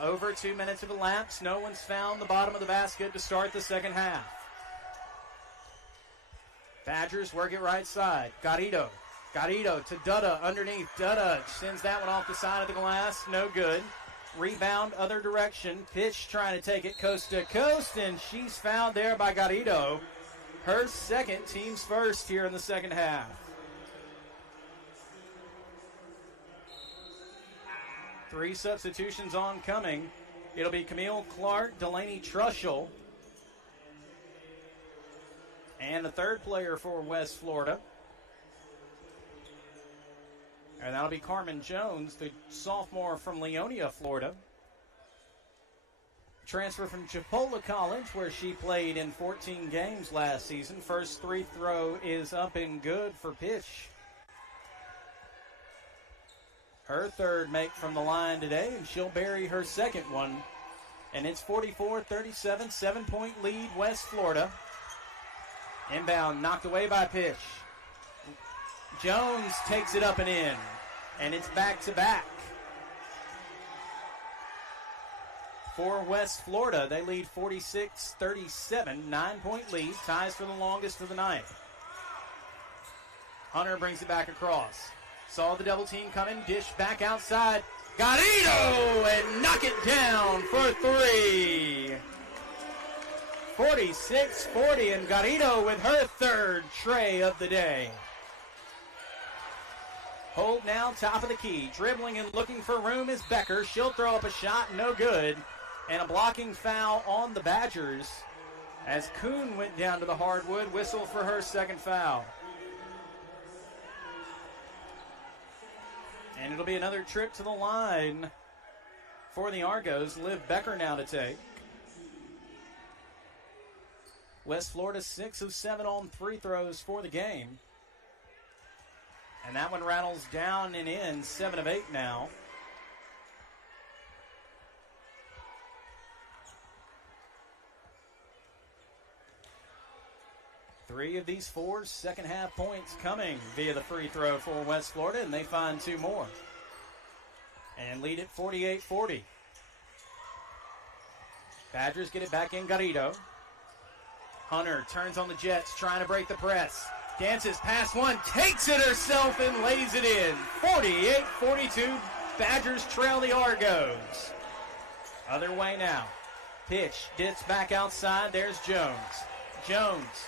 Over 2 minutes of elapsed. No one's found the bottom of the basket to start the second half. Badgers work it right side. Garrido. Garrido to Dutta underneath. Dutta sends that one off the side of the glass. No good. Rebound other direction. Pitch trying to take it coast to coast, and she's fouled there by Garrido. Her second, team's first here in the second half. Three substitutions oncoming. It'll be Camille Clark, Delaney Trushell, and the third player for West Florida. And that'll be Carmen Jones, the sophomore from Leonia, Florida. Transfer from Chipola College, where she played in 14 games last season. First free throw is up and good for Pitch. Her third make from the line today, and she'll bury her second one. And it's 44-37, 7-point lead, West Florida. Inbound knocked away by Pitch. Jones takes it up and in, and it's back-to-back. For West Florida, they lead 46-37, 9-point lead, ties for the longest of the night. Hunter brings it back across. Saw the double team coming, dish back outside. Garrido, and knock it down for three. 46-40, and Garrido with her third tray of the day. Hold now, top of the key. Dribbling and looking for room is Becker. She'll throw up a shot, no good. And a blocking foul on the Badgers as Kuhn went down to the hardwood. Whistle for her second foul. And it'll be another trip to the line for the Argos. Liv Becker now to take. West Florida 6 of 7 on free throws for the game. And that one rattles down and in, 7 of 8 now. Three of these 4 second half points coming via the free throw for West Florida, and they find 2 more. And lead at 48-40. Badgers get it back in Garrido. Hunter turns on the Jets, trying to break the press. Dances past one, takes it herself and lays it in. 48-42, Badgers trail the Argos. Other way now. Pitch, dips back outside. There's Jones. Jones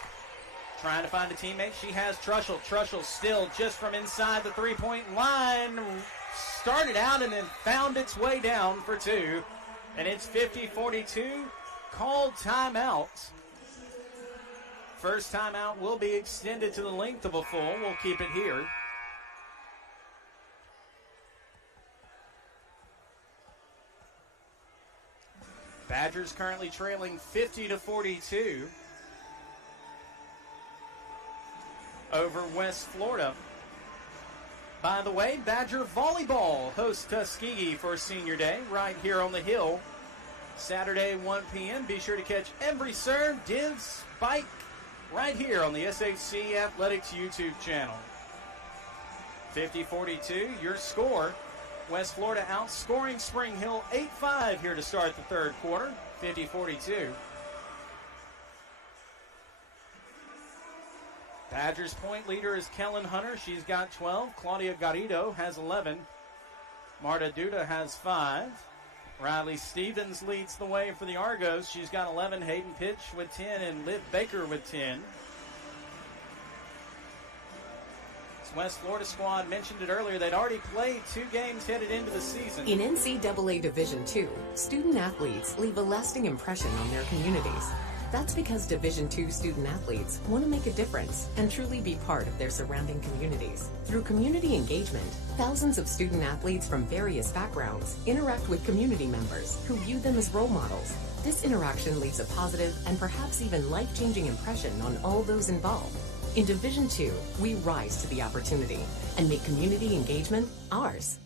trying to find a teammate. She has Trushell. Trushell still just from inside the three-point line. Started out and then found its way down for two. And it's 50-42. Called timeout. First timeout will be extended to the length of a full. We'll keep it here. Badgers currently trailing 50-42 over West Florida. By the way, Badger Volleyball hosts Tuskegee for Senior Day right here on the Hill. Saturday, 1 p.m. Be sure to catch every serve, div, spike right here on the SHC Athletics YouTube channel. 50-42, your score. West Florida outscoring Spring Hill 8-5 here to start the third quarter, 50-42. Badgers point leader is Kellen Hunter. She's got 12. Claudia Garrido has 11. Marta Duda has 5. Riley Stevens leads the way for the Argos. She's got 11. Hayden Pitch with 10 and Liv Baker with 10. West Florida squad mentioned it earlier. They'd already played 2 games headed into the season. In NCAA Division II, student athletes leave a lasting impression on their communities. That's because Division II student athletes want to make a difference and truly be part of their surrounding communities. Through community engagement, thousands of student athletes from various backgrounds interact with community members who view them as role models. This interaction leaves a positive and perhaps even life-changing impression on all those involved. In Division II, we rise to the opportunity and make community engagement ours.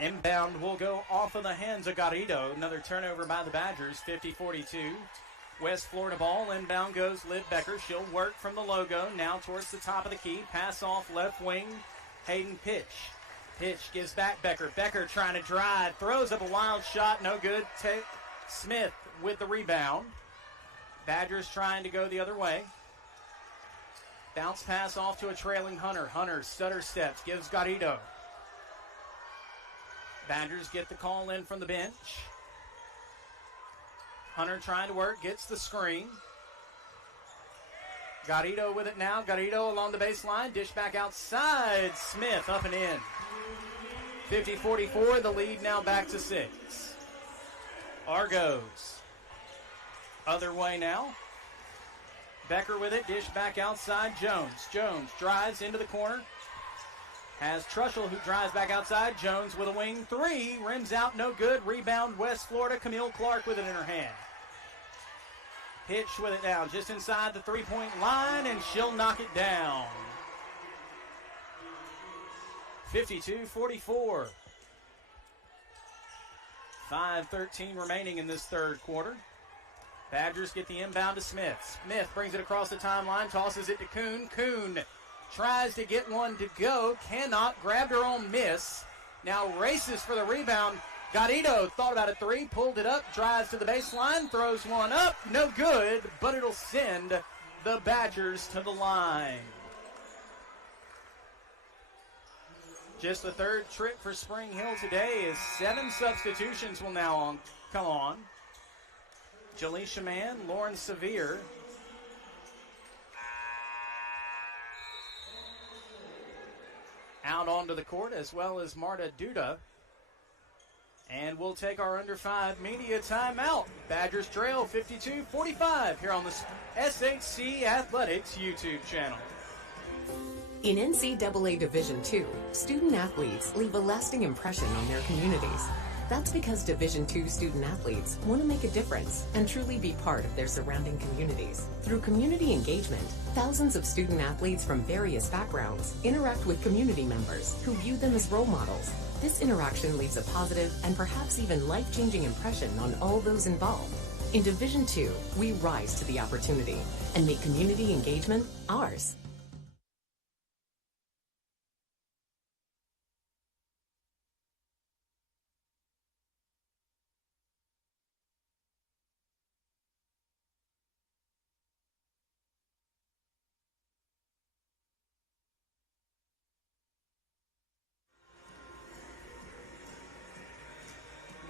Inbound will go off of the hands of Garrido. Another turnover by the Badgers, 50-42. West Florida ball. Inbound goes Liv Becker. She'll work from the logo. Now towards the top of the key. Pass off left wing. Hayden Pitch. Pitch gives back Becker. Becker trying to drive. Throws up a wild shot. No good. Smith with the rebound. Badgers trying to go the other way. Bounce pass off to a trailing Hunter. Hunter stutter steps. Gives Garrido. Badgers get the call in from the bench. Hunter trying to work, gets the screen. Garrido with it now. Garrido along the baseline. Dish back outside. Smith up and in. 50-44, the lead now back to 6. Argos. Other way now. Becker with it. Dish back outside. Jones. Jones drives into the corner. Has Trushell, who drives back outside. Jones with a wing 3. Rims out, no good. Rebound, West Florida. Camille Clark with it in her hand. Pitch with it down just inside the three-point line, and she'll knock it down. 52-44. 5:13 remaining in this third quarter. Badgers get the inbound to Smith. Smith brings it across the timeline, tosses it to Kuhn. Kuhn tries to get one to go, cannot, grabbed her own miss. Now races for the rebound. Garrido thought about a 3, pulled it up, drives to the baseline, throws one up, no good, but it'll send the Badgers to the line. Just the third trip for Spring Hill today as 7 substitutions will now come on. Jaleisha Mann, Lauren Sevier, out onto the court, as well as Marta Duda. And we'll take our under 5 media timeout. Badgers trail 52-45 here on the SHC Athletics YouTube channel. In NCAA Division II, student athletes leave a lasting impression on their communities. That's because Division II student athletes want to make a difference and truly be part of their surrounding communities. Through community engagement, thousands of student athletes from various backgrounds interact with community members who view them as role models. This interaction leaves a positive and perhaps even life-changing impression on all those involved. In Division II, we rise to the opportunity and make community engagement ours.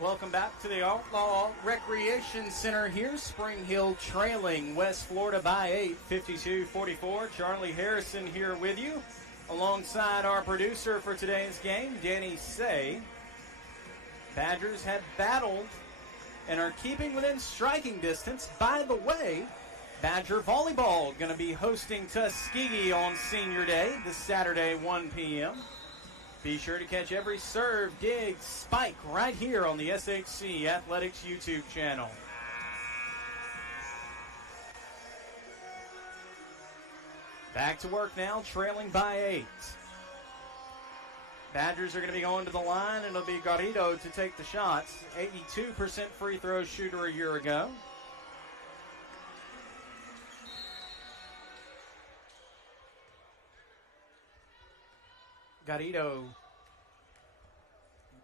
welcome back to the Outlaw Recreation Center here. Spring Hill trailing West Florida by 8, 52-44. Charlie Harrison here with you, alongside our producer for today's game, Danny Say. Badgers have battled and are keeping within striking distance. By the way, Badger Volleyball going to be hosting Tuskegee on Senior Day this Saturday, 1 p.m. Be sure to catch every serve, dig, spike right here on the SHC Athletics YouTube channel. Back to work now, trailing by 8. Badgers are going to be going to the line, and it'll be Garrido to take the shots. 82% free throw shooter a year ago. Garrido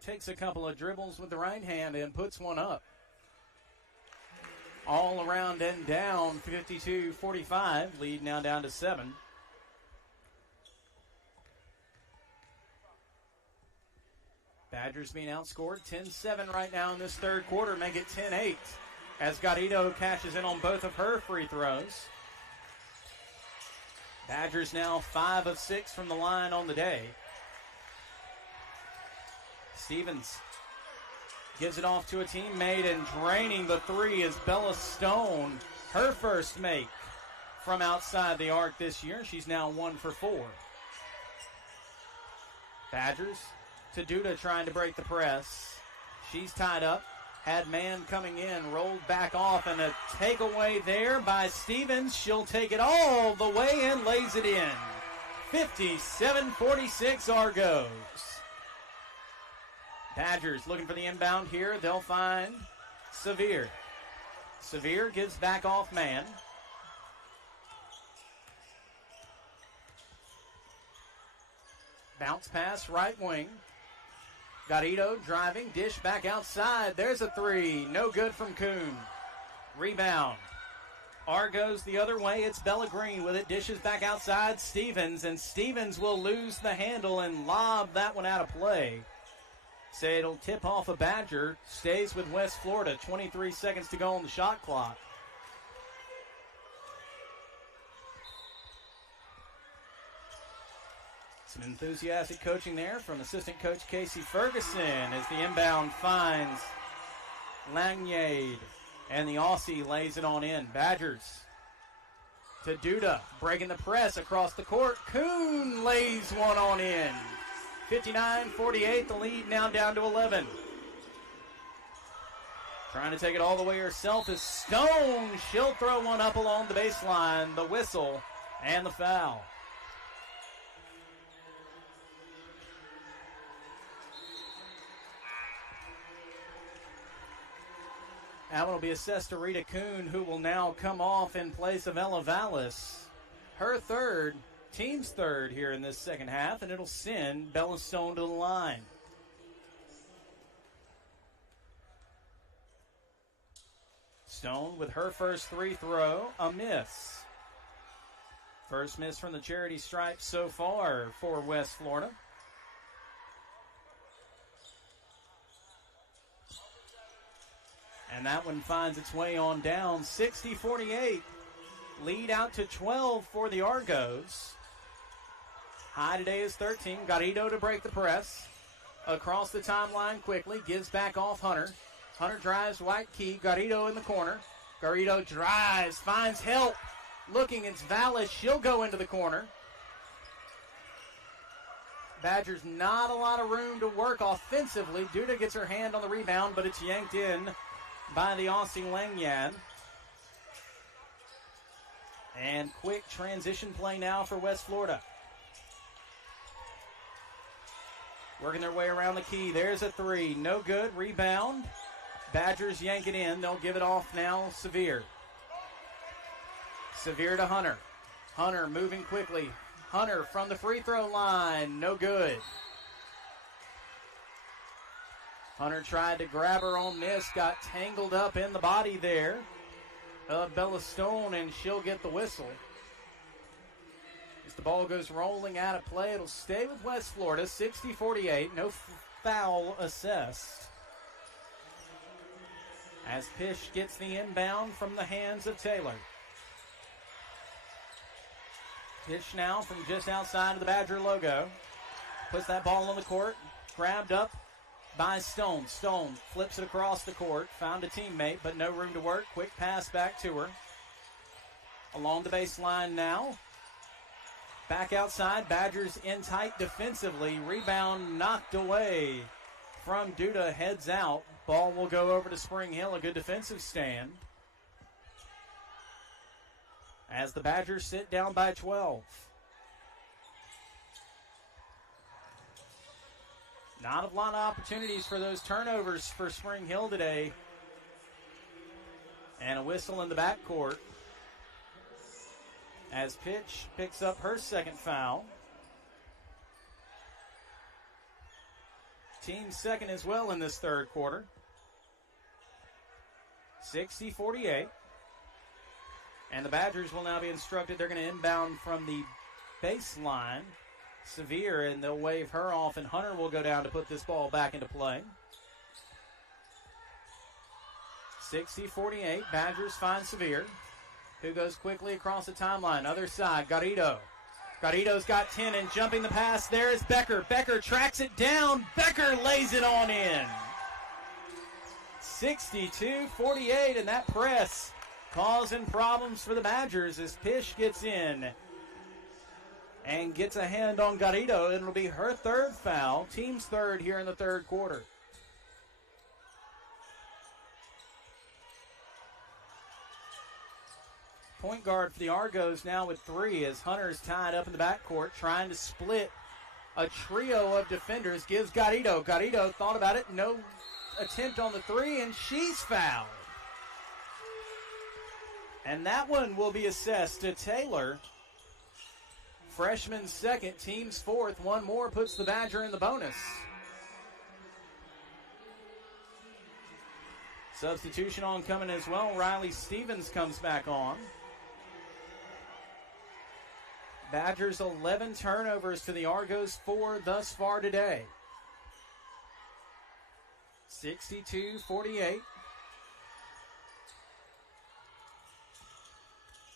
takes a couple of dribbles with the right hand and puts one up. All around and down, 52-45. Lead now down to 7. Badgers being outscored 10-7 right now in this third quarter. Make it 10-8 as Garrido cashes in on both of her free throws. Badgers now 5 of 6 from the line on the day. Stevens gives it off to a teammate, and draining the three is Bella Stone. Her first make from outside the arc this year. She's now 1 for 4. Badgers to Duda trying to break the press. She's tied up. Had man coming in, rolled back off, and a takeaway there by Stevens. She'll take it all the way and lays it in. 57-46 Argos. Badgers looking for the inbound here. They'll find Sevier. Sevier gives back off man. Bounce pass right wing. Garrido driving, dish back outside. There's a three. No good from Kuhn. Rebound. Argos the other way. It's Bella Green with it. Dishes back outside. Stevens, and Stevens will lose the handle and lob that one out of play. Say it'll tip off a Badger. Stays with West Florida. 23 seconds to go on the shot clock. Some enthusiastic coaching there from assistant coach Casey Ferguson as the inbound finds Langnade, and the Aussie lays it on in. Badgers to Duda, breaking the press across the court. Kuhn lays one on in. 59-48, the lead now down to 11. Trying to take it all the way herself is Stone. She'll throw one up along the baseline. The whistle and the foul. That one will be assessed to Rita Kuhn, who will now come off in place of Ella Vallis. Her third, team's third here in this second half, and it'll send Bella Stone to the line. Stone with her first free throw, a miss. First miss from the charity stripe so far for West Florida. And that one finds its way on down, 60-48. Lead out to 12 for the Argos. High today is 13. Garrido to break the press. Across the timeline quickly, gives back off Hunter. Hunter drives White Key. Garrido in the corner. Garrido drives, finds help. Looking, it's Vallis. She'll go into the corner. Badgers not a lot of room to work offensively. Duda gets her hand on the rebound, but it's yanked in by the Aussie Langyan. And quick transition play now for West Florida. Working their way around the key. There's a three. No good. Rebound. Badgers yank it in. They'll give it off now. Sevier. Sevier to Hunter. Hunter moving quickly. Hunter from the free throw line. No good. Hunter tried to grab her on miss. Got tangled up in the body there of Bella Stone, and she'll get the whistle. As the ball goes rolling out of play, it'll stay with West Florida, 60-48. No foul assessed. as Pish gets the inbound from the hands of Taylor. Pish now from just outside of the Badger logo. Puts that ball on the court. Grabbed up by Stone. Stone flips it across the court. Found a teammate, but no room to work. Quick pass back to her. Along the baseline now. Back outside. Badgers in tight defensively. Rebound knocked away from Duda. Heads out. Ball will go over to Spring Hill. A good defensive stand. As the Badgers sit down by 12. Not a lot of opportunities for those turnovers for Spring Hill today. And a whistle in the backcourt as Pitch picks up her second foul. Team second as well in this third quarter. 60-48. And the Badgers will now be instructed they're going to inbound from the baseline. Severe, and they'll wave her off, and Hunter will go down to put this ball back into play. 60-48, Badgers find Severe, who goes quickly across the timeline. Other side, Garrido. Garrido's got 10, and jumping the pass there is Becker. Becker tracks it down. Becker lays it on in. 62-48, and that press causing problems for the Badgers as Pish gets in and gets a hand on Garrido. It'll be her third foul, team's third here in the third quarter. Point guard for the Argos now with 3 as Hunter's tied up in the backcourt trying to split a trio of defenders. Gives Garrido. Garrido thought about it. No attempt on the 3, and she's fouled. And that one will be assessed to Taylor. Freshman second, team's fourth. One more puts the Badger in the bonus. Substitution on coming as well. Riley Stevens comes back on. Badgers 11 turnovers to the Argos 4 thus far today. 62-48.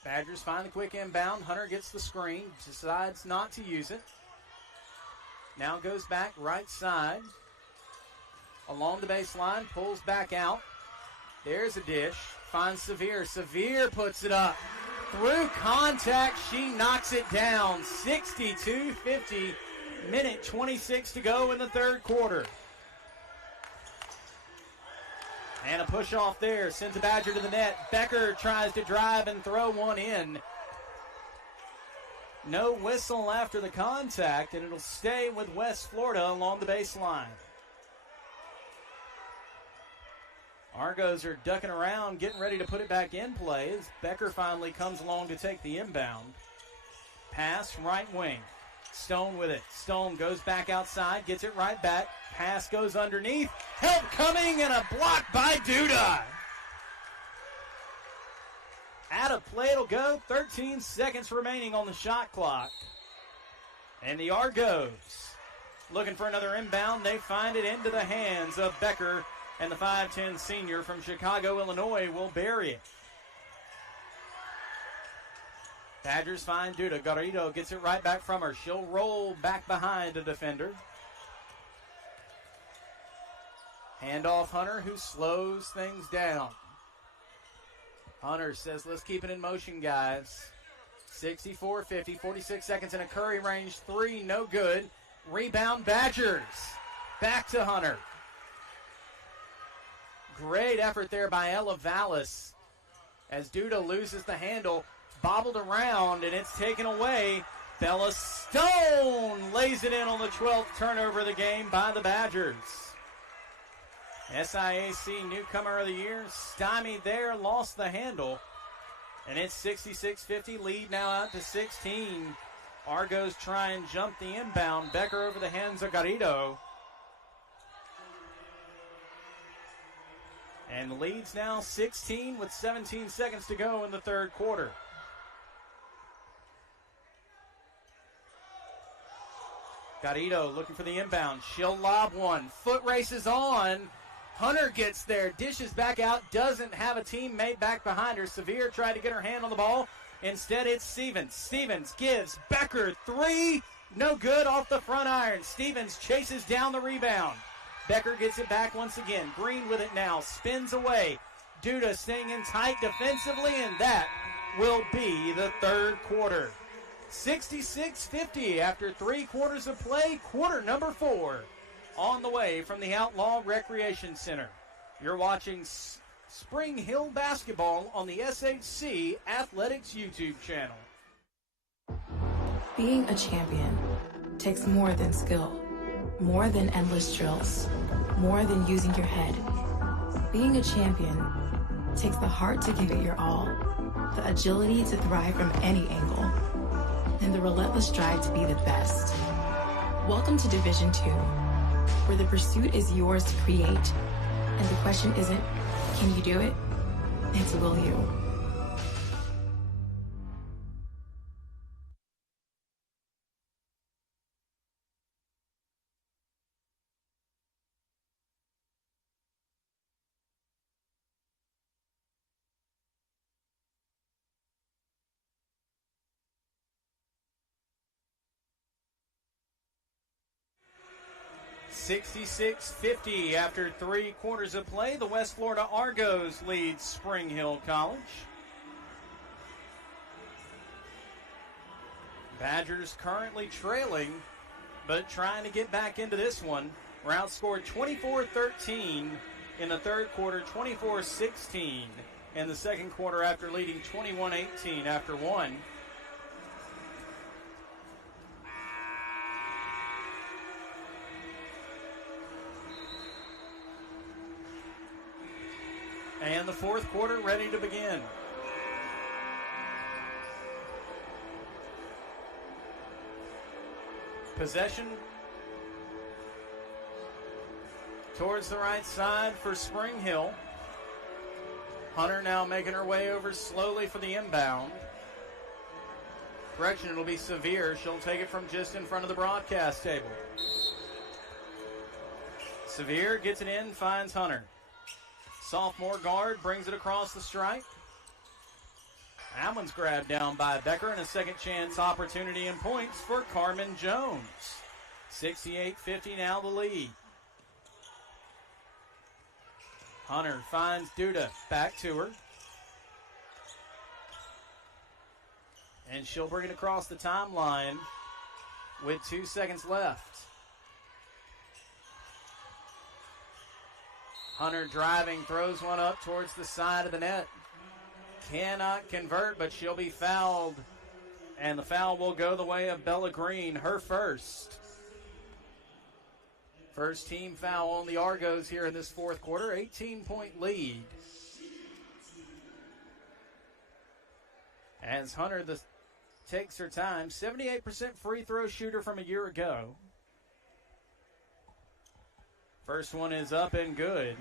Badgers find the quick inbound. Hunter gets the screen, decides not to use it. Now goes back right side. Along the baseline, pulls back out. There's a dish. Finds Severe. Severe puts it up. Through contact, she knocks it down. 62-50. Minute 26 to go in the third quarter. And a push off there. Sends the Badger to the net. Becker tries to drive and throw one in. No whistle after the contact, and it'll stay with West Florida along the baseline. Argos are ducking around, getting ready to put it back in play as Becker finally comes along to take the inbound. Pass right wing. Stone with it. Stone goes back outside, gets it right back. Pass goes underneath. Help coming and a block by Duda. Out of play it'll go. 13 seconds remaining on the shot clock. And the Argos looking for another inbound. They find it into the hands of Becker, and the 5'10 senior from Chicago, Illinois will bury it. Badgers find Duda. Garrido gets it right back from her. She'll roll back behind a defender. Hand off Hunter, who slows things down. Hunter says, let's keep it in motion, guys. 64-50, 46 seconds in a Curry range 3, no good. Rebound Badgers. Back to Hunter. Great effort there by Ella Vallis as Duda loses the handle. Bobbled around, and it's taken away. Bella Stone lays it in on the 12th turnover of the game by the Badgers. SIAC Newcomer of the Year, stymied there, lost the handle. And it's 66-50, lead now out to 16. Argos try and jump the inbound. Becker over the hands of Garrido. And the lead's now 16 with 17 seconds to go in the third quarter. Garrido looking for the inbound. She'll lob one. Foot races on. Hunter gets there, dishes back out, doesn't have a teammate back behind her. Sevier tried to get her hand on the ball. Instead, it's Stevens. Stevens gives Becker 3. No good off the front iron. Stevens chases down the rebound. Becker gets it back once again. Green with it now. Spins away. Duda staying in tight defensively, and that will be the third quarter. 66-50 after 3 quarters of play. Quarter number 4 on the way from the Outlaw Recreation Center. You're watching Spring Hill basketball on the SHC Athletics YouTube channel. Being a champion takes more than skill, more than endless drills, more than using your head. Being a champion takes the heart to give it your all, the agility to thrive from any angle, and the relentless drive to be the best. Welcome to Division II, where the pursuit is yours to create, and the question isn't, can you do it? It's will you? $66-50 after 3 quarters of play. The West Florida Argos lead Spring Hill College. Badgers currently trailing, but trying to get back into this one. We're outscored 24-13 in the third quarter, 24-16 in the second quarter after leading 21-18 after one. And the fourth quarter ready to begin. Possession towards the right side for Spring Hill. Hunter now making her way over slowly for the inbound. Correction, it'll be Sevier. She'll take it from just in front of the broadcast table. Sevier gets it in, finds Hunter. Sophomore guard brings it across the stripe. That one's grabbed down by Becker, and a second chance opportunity and points for Carmen Jones. 68-50 now the lead. Hunter finds Duda, back to her. And she'll bring it across the timeline with 2 seconds left. Hunter driving, throws one up towards the side of the net. Cannot convert, but she'll be fouled. And the foul will go the way of Bella Green, her first. First team foul on the Argos here in this fourth quarter, 18-point lead. As Hunter takes her time, 78% free throw shooter from a year ago. First one is up and good.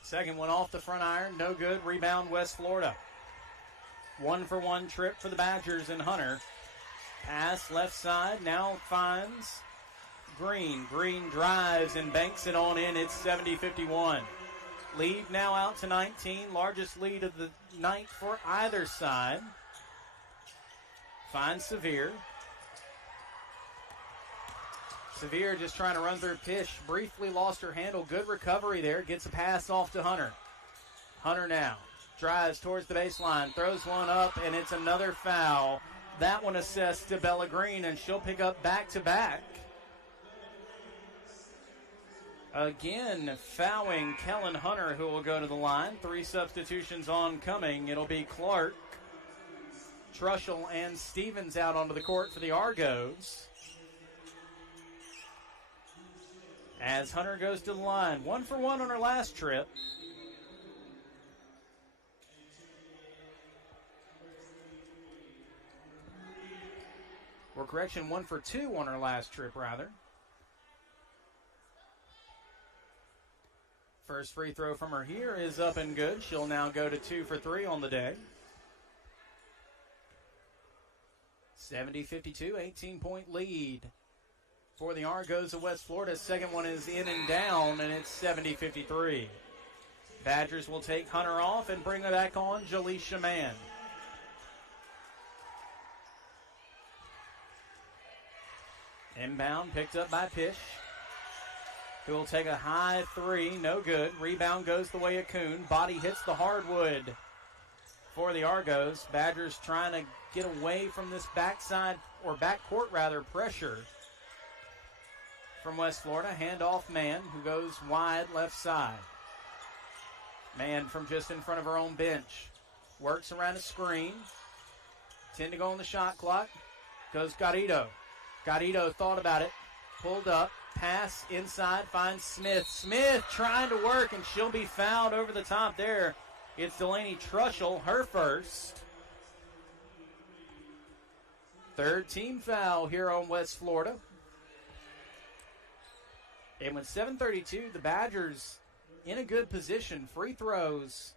Second one off the front iron, no good. Rebound, West Florida. 1-for-1 trip for the Badgers and Hunter. Pass left side, now finds Green. Green drives and banks it on in. It's 70-51. Lead now out to 19, largest lead of the night for either side. Finds Sevier. Sevier just trying to run through pitch. Briefly lost her handle. Good recovery there. Gets a pass off to Hunter. Hunter now drives towards the baseline. Throws one up, and it's another foul. That one assessed to Bella Green, and she'll pick up back-to-back. Again, fouling Kellen Hunter, who will go to the line. 3 substitutions oncoming. It'll be Clark, Trushell, and Stevens out onto the court for the Argos. As Hunter goes to the line. 1-for-1 on her last trip. Or correction, 1-for-2 on her last trip, rather. First free throw from her here is up and good. She'll now go to 2 for 3 on the day. 70-52, 18-point lead for the Argos of West Florida. Second one is in and down, and it's 70-53. Badgers will take Hunter off and bring it back on Jaleisha Mann. Inbound picked up by Pish, who will take a high three, no good. Rebound goes the way of Kuhn. Body hits the hardwood for the Argos. Badgers trying to get away from this backside, or backcourt rather, pressure from West Florida. Handoff Mann, who goes wide left side. Mann from just in front of her own bench. Works around a screen. 10 to go on the shot clock. Goes Garrido. Garrido thought about it. Pulled up. Pass inside. Finds Smith. Smith trying to work, and she'll be fouled over the top there. It's Delaney Trushell, her first. Third team foul here on West Florida. And with 7:32, the Badgers in a good position. Free throws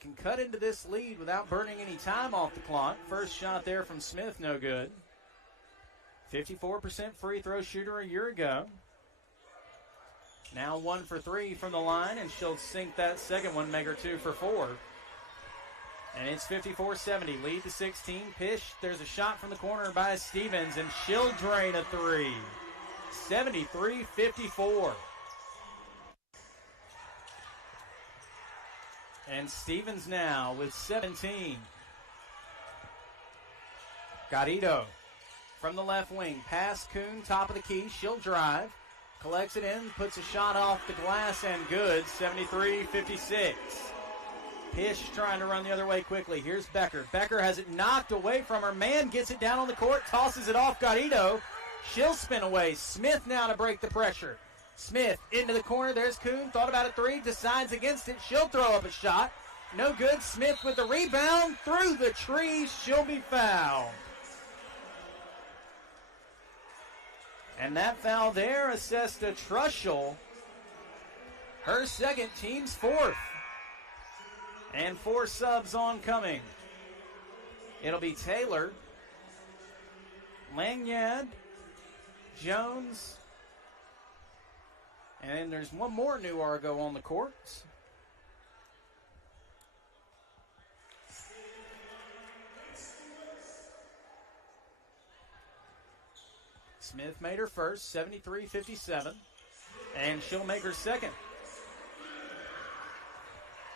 can cut into this lead without burning any time off the clock. First shot there from Smith, no good. 54% free throw shooter a year ago. Now 1 for 3 from the line, and she'll sink that second one, make her 2 for 4. And it's 54-70, lead to 16. Pish, there's a shot from the corner by Stevens, and she'll drain a three. 73-54. And Stevens now with 17. Garrido from the left wing. Pass Kuhn, top of the key. She'll drive. Collects it in, puts a shot off the glass, and good. 73-56. Pish trying to run the other way quickly. Here's Becker. Becker has it knocked away from her. Mann gets it down on the court, tosses it off Garrido. She'll spin away. Smith now to break the pressure. Smith into the corner. There's Kuhn. Thought about a three. Decides against it. She'll throw up a shot. No good. Smith with the rebound. Through the trees. She'll be fouled. And that foul there assessed to Trushell. Her second, team's fourth. And 4 subs oncoming. It'll be Taylor, Lanyard, Jones, and there's one more new Argo on the court. Smith made her first, 73-57, and she'll make her second.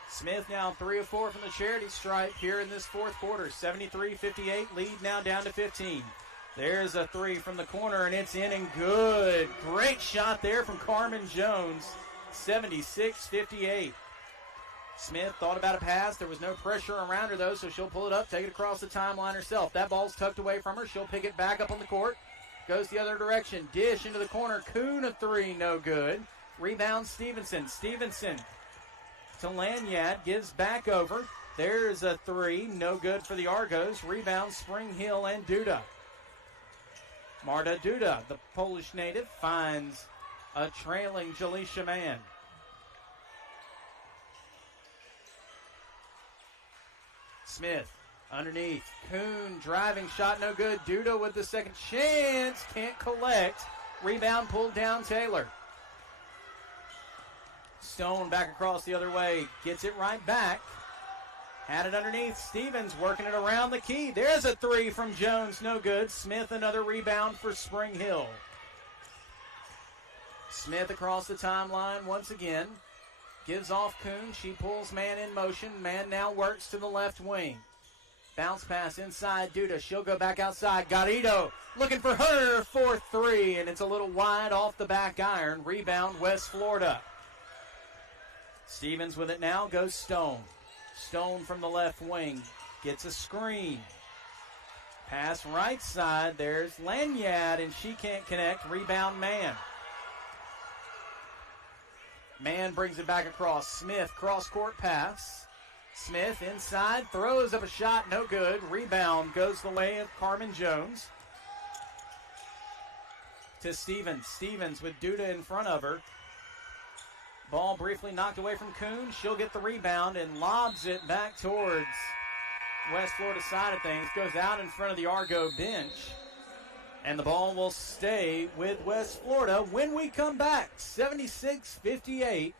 Smith now 3 of 4 from the charity stripe here in this fourth quarter. 73-58, lead now down to 15. There's a three from the corner, and it's in and good. Great shot there from Carmen Jones. 76-58. Smith thought about a pass. There was no pressure around her, though, so she'll pull it up, take it across the timeline herself. That ball's tucked away from her. She'll pick it back up on the court. Goes the other direction. Dish into the corner. Kuhn a three, no good. Rebound Stevenson. Stevenson to Lanyard, gives back over. There's a three, no good for the Argos. Rebound Spring Hill and Duda. Marta Duda, the Polish native, finds a trailing Jaleisha Mann. Smith underneath. Kuhn driving shot, no good. Duda with the second chance, can't collect. Rebound pulled down Taylor. Stone back across the other way, gets it right back. Had it underneath. Stevens working it around the key. There's a three from Jones, no good. Smith another rebound for Spring Hill. Smith across the timeline once again. Gives off Kuhn. She pulls Mann in motion. Mann now works to the left wing. Bounce pass inside Duda. She'll go back outside. Garrido looking for her 4-3, and it's a little wide off the back iron. Rebound West Florida. Stevens with it now, goes Stone. Stone from the left wing gets a screen. Pass right side. There's Lanyard, and she can't connect. Rebound Mann. Mann brings it back across. Smith cross-court pass. Smith inside, throws up a shot, no good. Rebound goes the way of Carmen Jones. To Stevens. Stevens with Duda in front of her. Ball briefly knocked away from Kuhn. She'll get the rebound and lobs it back towards West Florida side of things. Goes out in front of the Argo bench. And the ball will stay with West Florida when we come back. 76-58.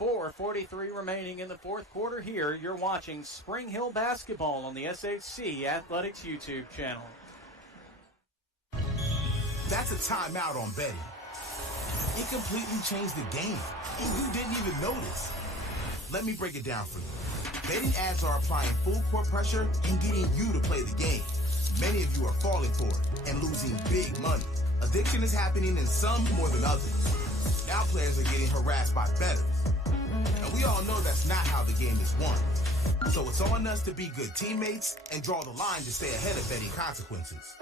4:43 remaining in the fourth quarter here. You're watching Spring Hill basketball on the SHC Athletics YouTube channel. That's a timeout on betting. It completely changed the game, and you didn't even notice. Let me break it down for you. Betting ads are applying full court pressure and getting you to play the game. Many of you are falling for it and losing big money. Addiction is happening in some more than others. Now players are getting harassed by bettors. And we all know that's not how the game is won. So it's on us to be good teammates and draw the line to stay ahead of betting consequences.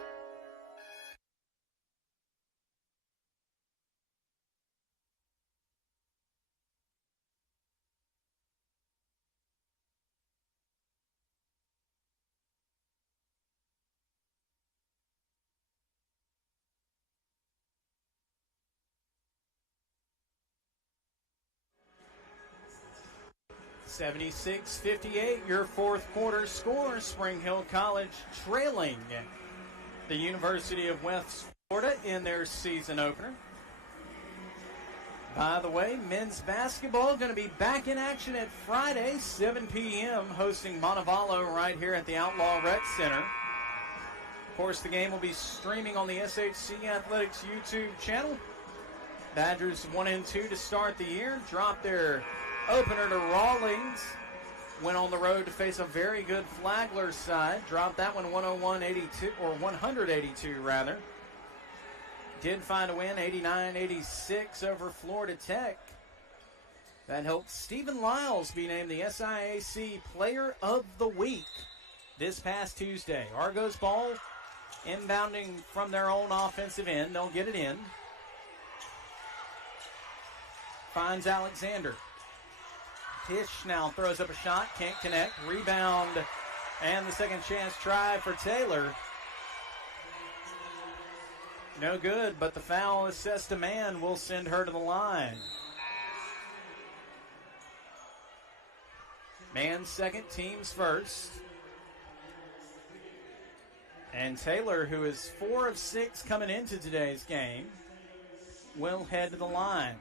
(76-58), your fourth quarter score. Spring Hill College trailing the University of West Florida in their season opener. By the way, men's basketball going to be back in action at Friday, 7 p.m., hosting Montevallo right here at the Outlaw Rec Center. Of course, the game will be streaming on the SHC Athletics YouTube channel. Badgers 1-2 to start the year. Dropped their opener to Rawlings. Went on the road to face a very good Flagler side. Dropped that one 101-82, or 182 rather. Did find a win, 89-86 over Florida Tech. That helped Stephen Lyles be named the SIAC Player of the Week this past Tuesday. Argos ball inbounding from their own offensive end. They'll get it in. Finds Alexander. Tisch now throws up a shot, can't connect. Rebound, and the second chance try for Taylor. No good, but the foul assessed a man will send her to the line. Man's second, team's first. And Taylor, who is 4 of 6 coming into today's game, will head to the line.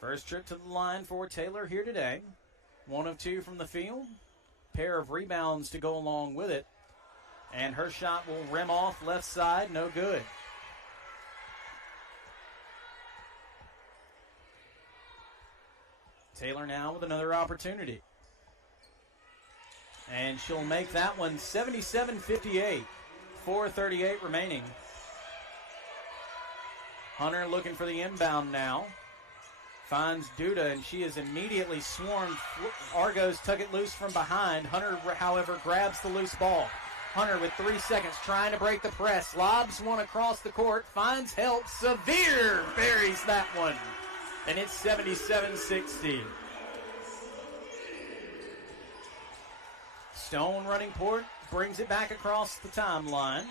First trip to the line for Taylor here today. 1 of 2 from the field. Pair of rebounds to go along with it. And her shot will rim off left side, no good. Taylor now with another opportunity. And she'll make that one 77-58. 4:38 remaining. Hunter looking for the inbound now. Finds Duda, and she is immediately swarmed. Argos tuck it loose from behind. Hunter, however, grabs the loose ball. Hunter with 3 seconds trying to break the press. Lobs one across the court. Finds help. Severe buries that one. And it's 77-60. Stone running port. Brings it back across the timeline.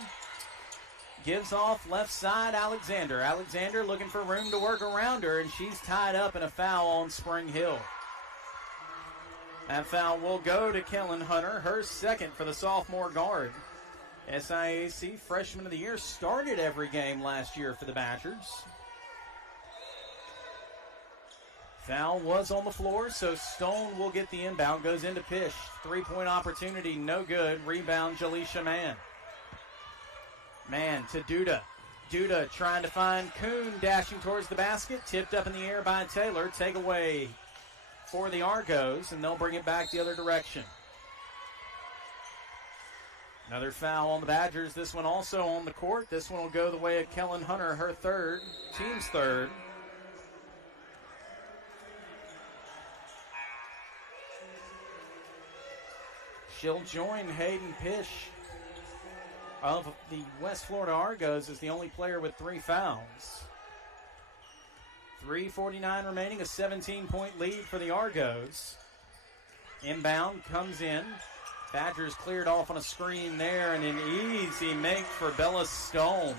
Gives off left side, Alexander. Alexander looking for room to work around her, and she's tied up in a foul on Spring Hill. That foul will go to Kellen Hunter, her second for the sophomore guard. SIAC Freshman of the Year, started every game last year for the Badgers. Foul was on the floor, so Stone will get the inbound. Goes into Pish. 3-point opportunity, no good. Rebound, Jaleisha Mann. Mann to Duda. Duda trying to find Kuhn, dashing towards the basket. Tipped up in the air by Taylor. Take away for the Argos, and they'll bring it back the other direction. Another foul on the Badgers. This one also on the court. This one will go the way of Kellen Hunter, her third, team's third. She'll join Hayden Pish of the West Florida Argos as the only player with 3 fouls. 3:49 remaining, a 17-point lead for the Argos. Inbound comes in. Badgers cleared off on a screen there, and an easy make for Bella Stone.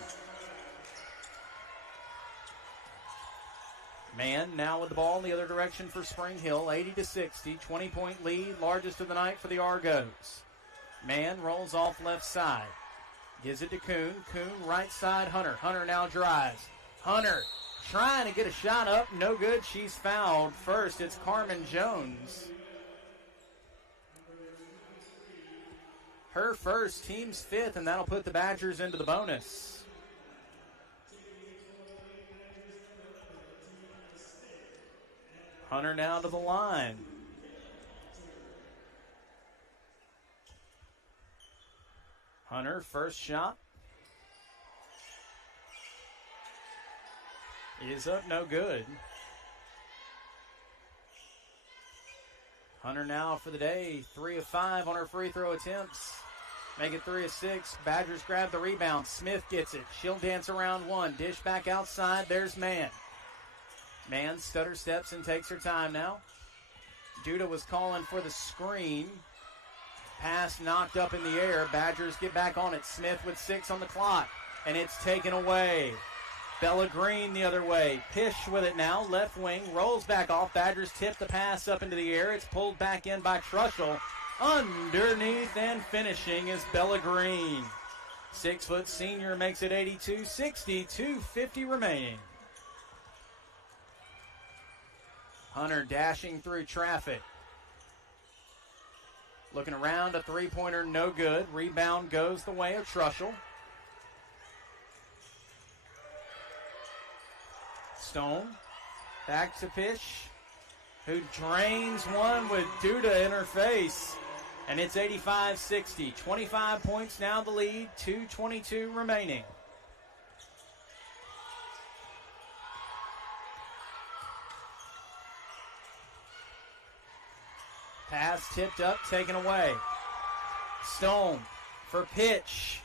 Mann now with the ball in the other direction for Spring Hill, 80-60, 20-point lead, largest of the night for the Argos. Mann rolls off left side, gives it to Kuhn. Kuhn right side, Hunter. Hunter now drives. Hunter trying to get a shot up, no good. She's fouled. First, it's Carmen Jones. Her first, team's fifth, and that'll put the Badgers into the bonus. Hunter now to the line. Hunter, first shot. Is up, no good. Hunter now for the day, 3 of 5 on her free throw attempts. Make it 3 of 6. Badgers grab the rebound. Smith gets it. She'll dance around one. Dish back outside. There's Mann. Mann stutter steps and takes her time now. Duda was calling for the screen. Pass knocked up in the air. Badgers get back on it. Smith with 6 on the clock. And it's taken away. Bella Green the other way. Pish with it now. Left wing. Rolls back off. Badgers tip the pass up into the air. It's pulled back in by Trushell. Underneath and finishing is Bella Green. 6-foot senior makes it 82-60. 2:50 remaining. Hunter dashing through traffic. Looking around, a three-pointer, no good. Rebound goes the way of Trushell. Stone, back to Pish, who drains one with Duda in her face. And it's 85-60. 25 points now the lead, 2:22 remaining. Pass tipped up, taken away. Stone for Pitch.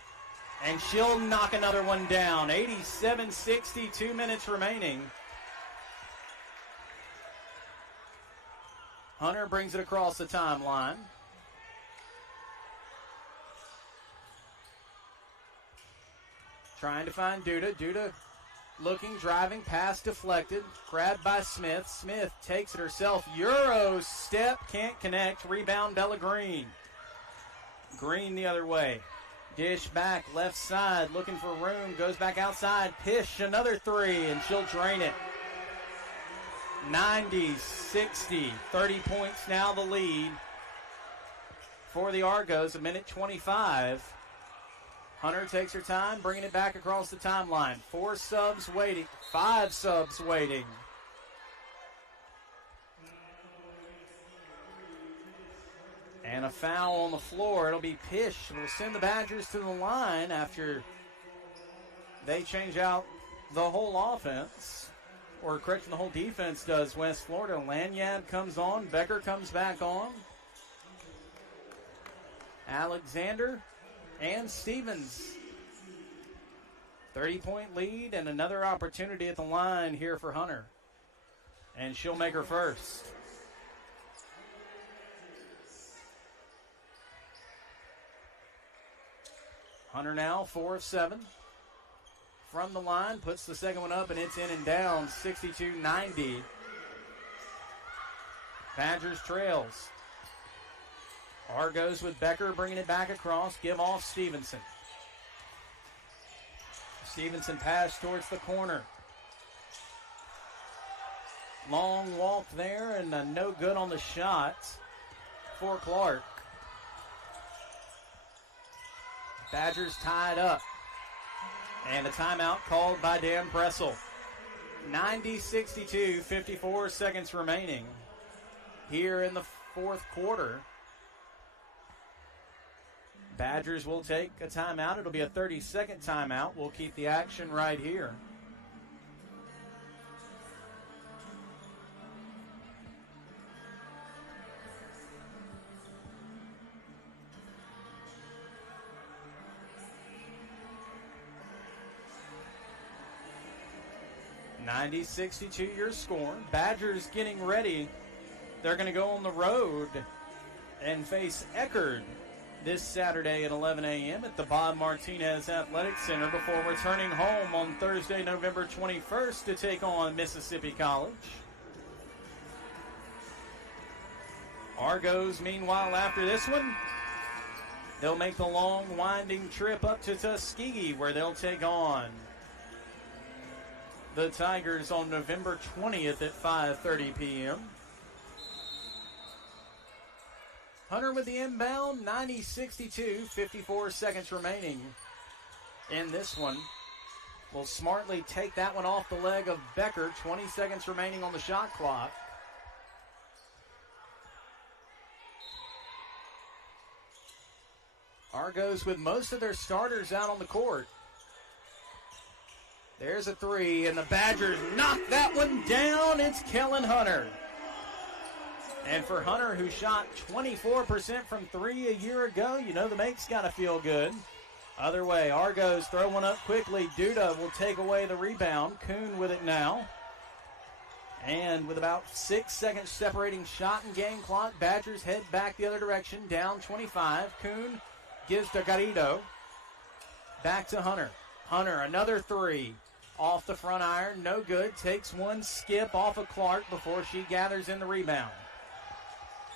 And she'll knock another one down. 87-60, 2 minutes remaining. Hunter brings it across the timeline. Trying to find Duda. Duda looking, driving, pass deflected. Grabbed by Smith. Smith takes it herself. Euro step, can't connect. Rebound Bella Green. Green the other way. Dish back, left side, looking for room. Goes back outside. Pish, another three, and she'll drain it. 90-60. 30 points now the lead for the Argos. 1:25. Hunter takes her time, bringing it back across the timeline. 4 subs waiting. 5 subs waiting. And a foul on the floor. It'll be Pish. It'll send the Badgers to the line after they change out the whole offense. Or correction, the whole defense does, West Florida. Lanyard comes on. Becker comes back on. Alexander and Stevens. 30-point lead and another opportunity at the line here for Hunter. And she'll make her first. Hunter now 4 of 7 from the line, puts the second one up, and it's in and down. 62-90. Badgers trails. Argos with Becker bringing it back across. Give off Stevenson. Stevenson pass towards the corner. Long walk there and no good on the shot for Clark. Badgers tied up. And a timeout called by Dan Pressel. 90-62, 54 seconds remaining here in the fourth quarter. Badgers will take a timeout. It'll be a 30-second timeout. We'll keep the action right here. (90-62) your score. Badgers getting ready. They're going to go on the road and face Eckerd this Saturday at 11 a.m. at the Bob Martinez Athletic Center before returning home on Thursday, November 21st to take on Mississippi College. Argos, meanwhile, after this one, they'll make the long, winding trip up to Tuskegee where they'll take on the Tigers on November 20th at 5:30 p.m. Hunter with the inbound, 90-62, 54 seconds remaining in this one. Will smartly take that one off the leg of Becker, 20 seconds remaining on the shot clock. Argos with most of their starters out on the court. There's a three, and the Badgers knock that one down. It's Kellen Hunter. And for Hunter, who shot 24% from three a year ago, you know the make's got to feel good. Other way, Argos throw one up quickly. Duda will take away the rebound. Kuhn with it now. And with about 6 seconds separating shot and game clock, Badgers head back the other direction, down 25. Kuhn gives to Garrido. Back to Hunter. Hunter, another three. Off the front iron, no good. Takes one skip off of Clark before she gathers in the rebound.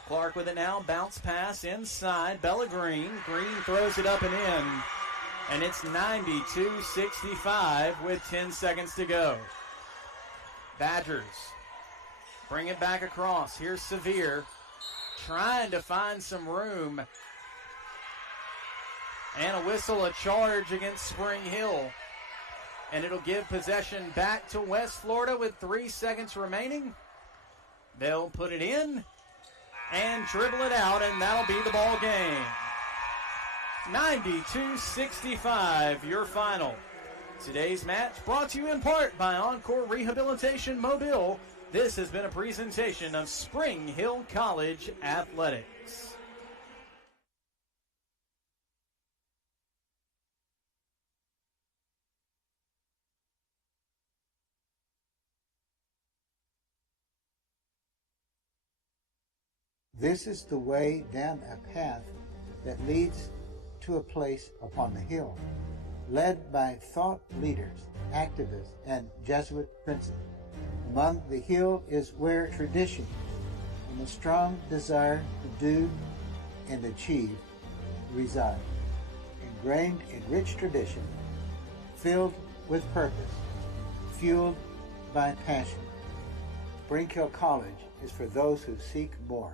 Clark with it now, bounce pass inside. Bella Green. Green throws it up and in. And it's 92-65 with 10 seconds to go. Badgers bring it back across. Here's Sevier trying to find some room. And a whistle, a charge against Spring Hill. And it'll give possession back to West Florida with 3 seconds remaining. They'll put it in and dribble it out, and that'll be the ball game. 92-65, your final. Today's match brought to you in part by Encore Rehabilitation Mobile. This has been a presentation of Spring Hill College Athletics. This is the way down a path that leads to a place upon the hill, led by thought leaders, activists, and Jesuit princes. Among the hill is where tradition and a strong desire to do and achieve reside, ingrained in rich tradition, filled with purpose, fueled by passion. Spring Hill College is for those who seek more.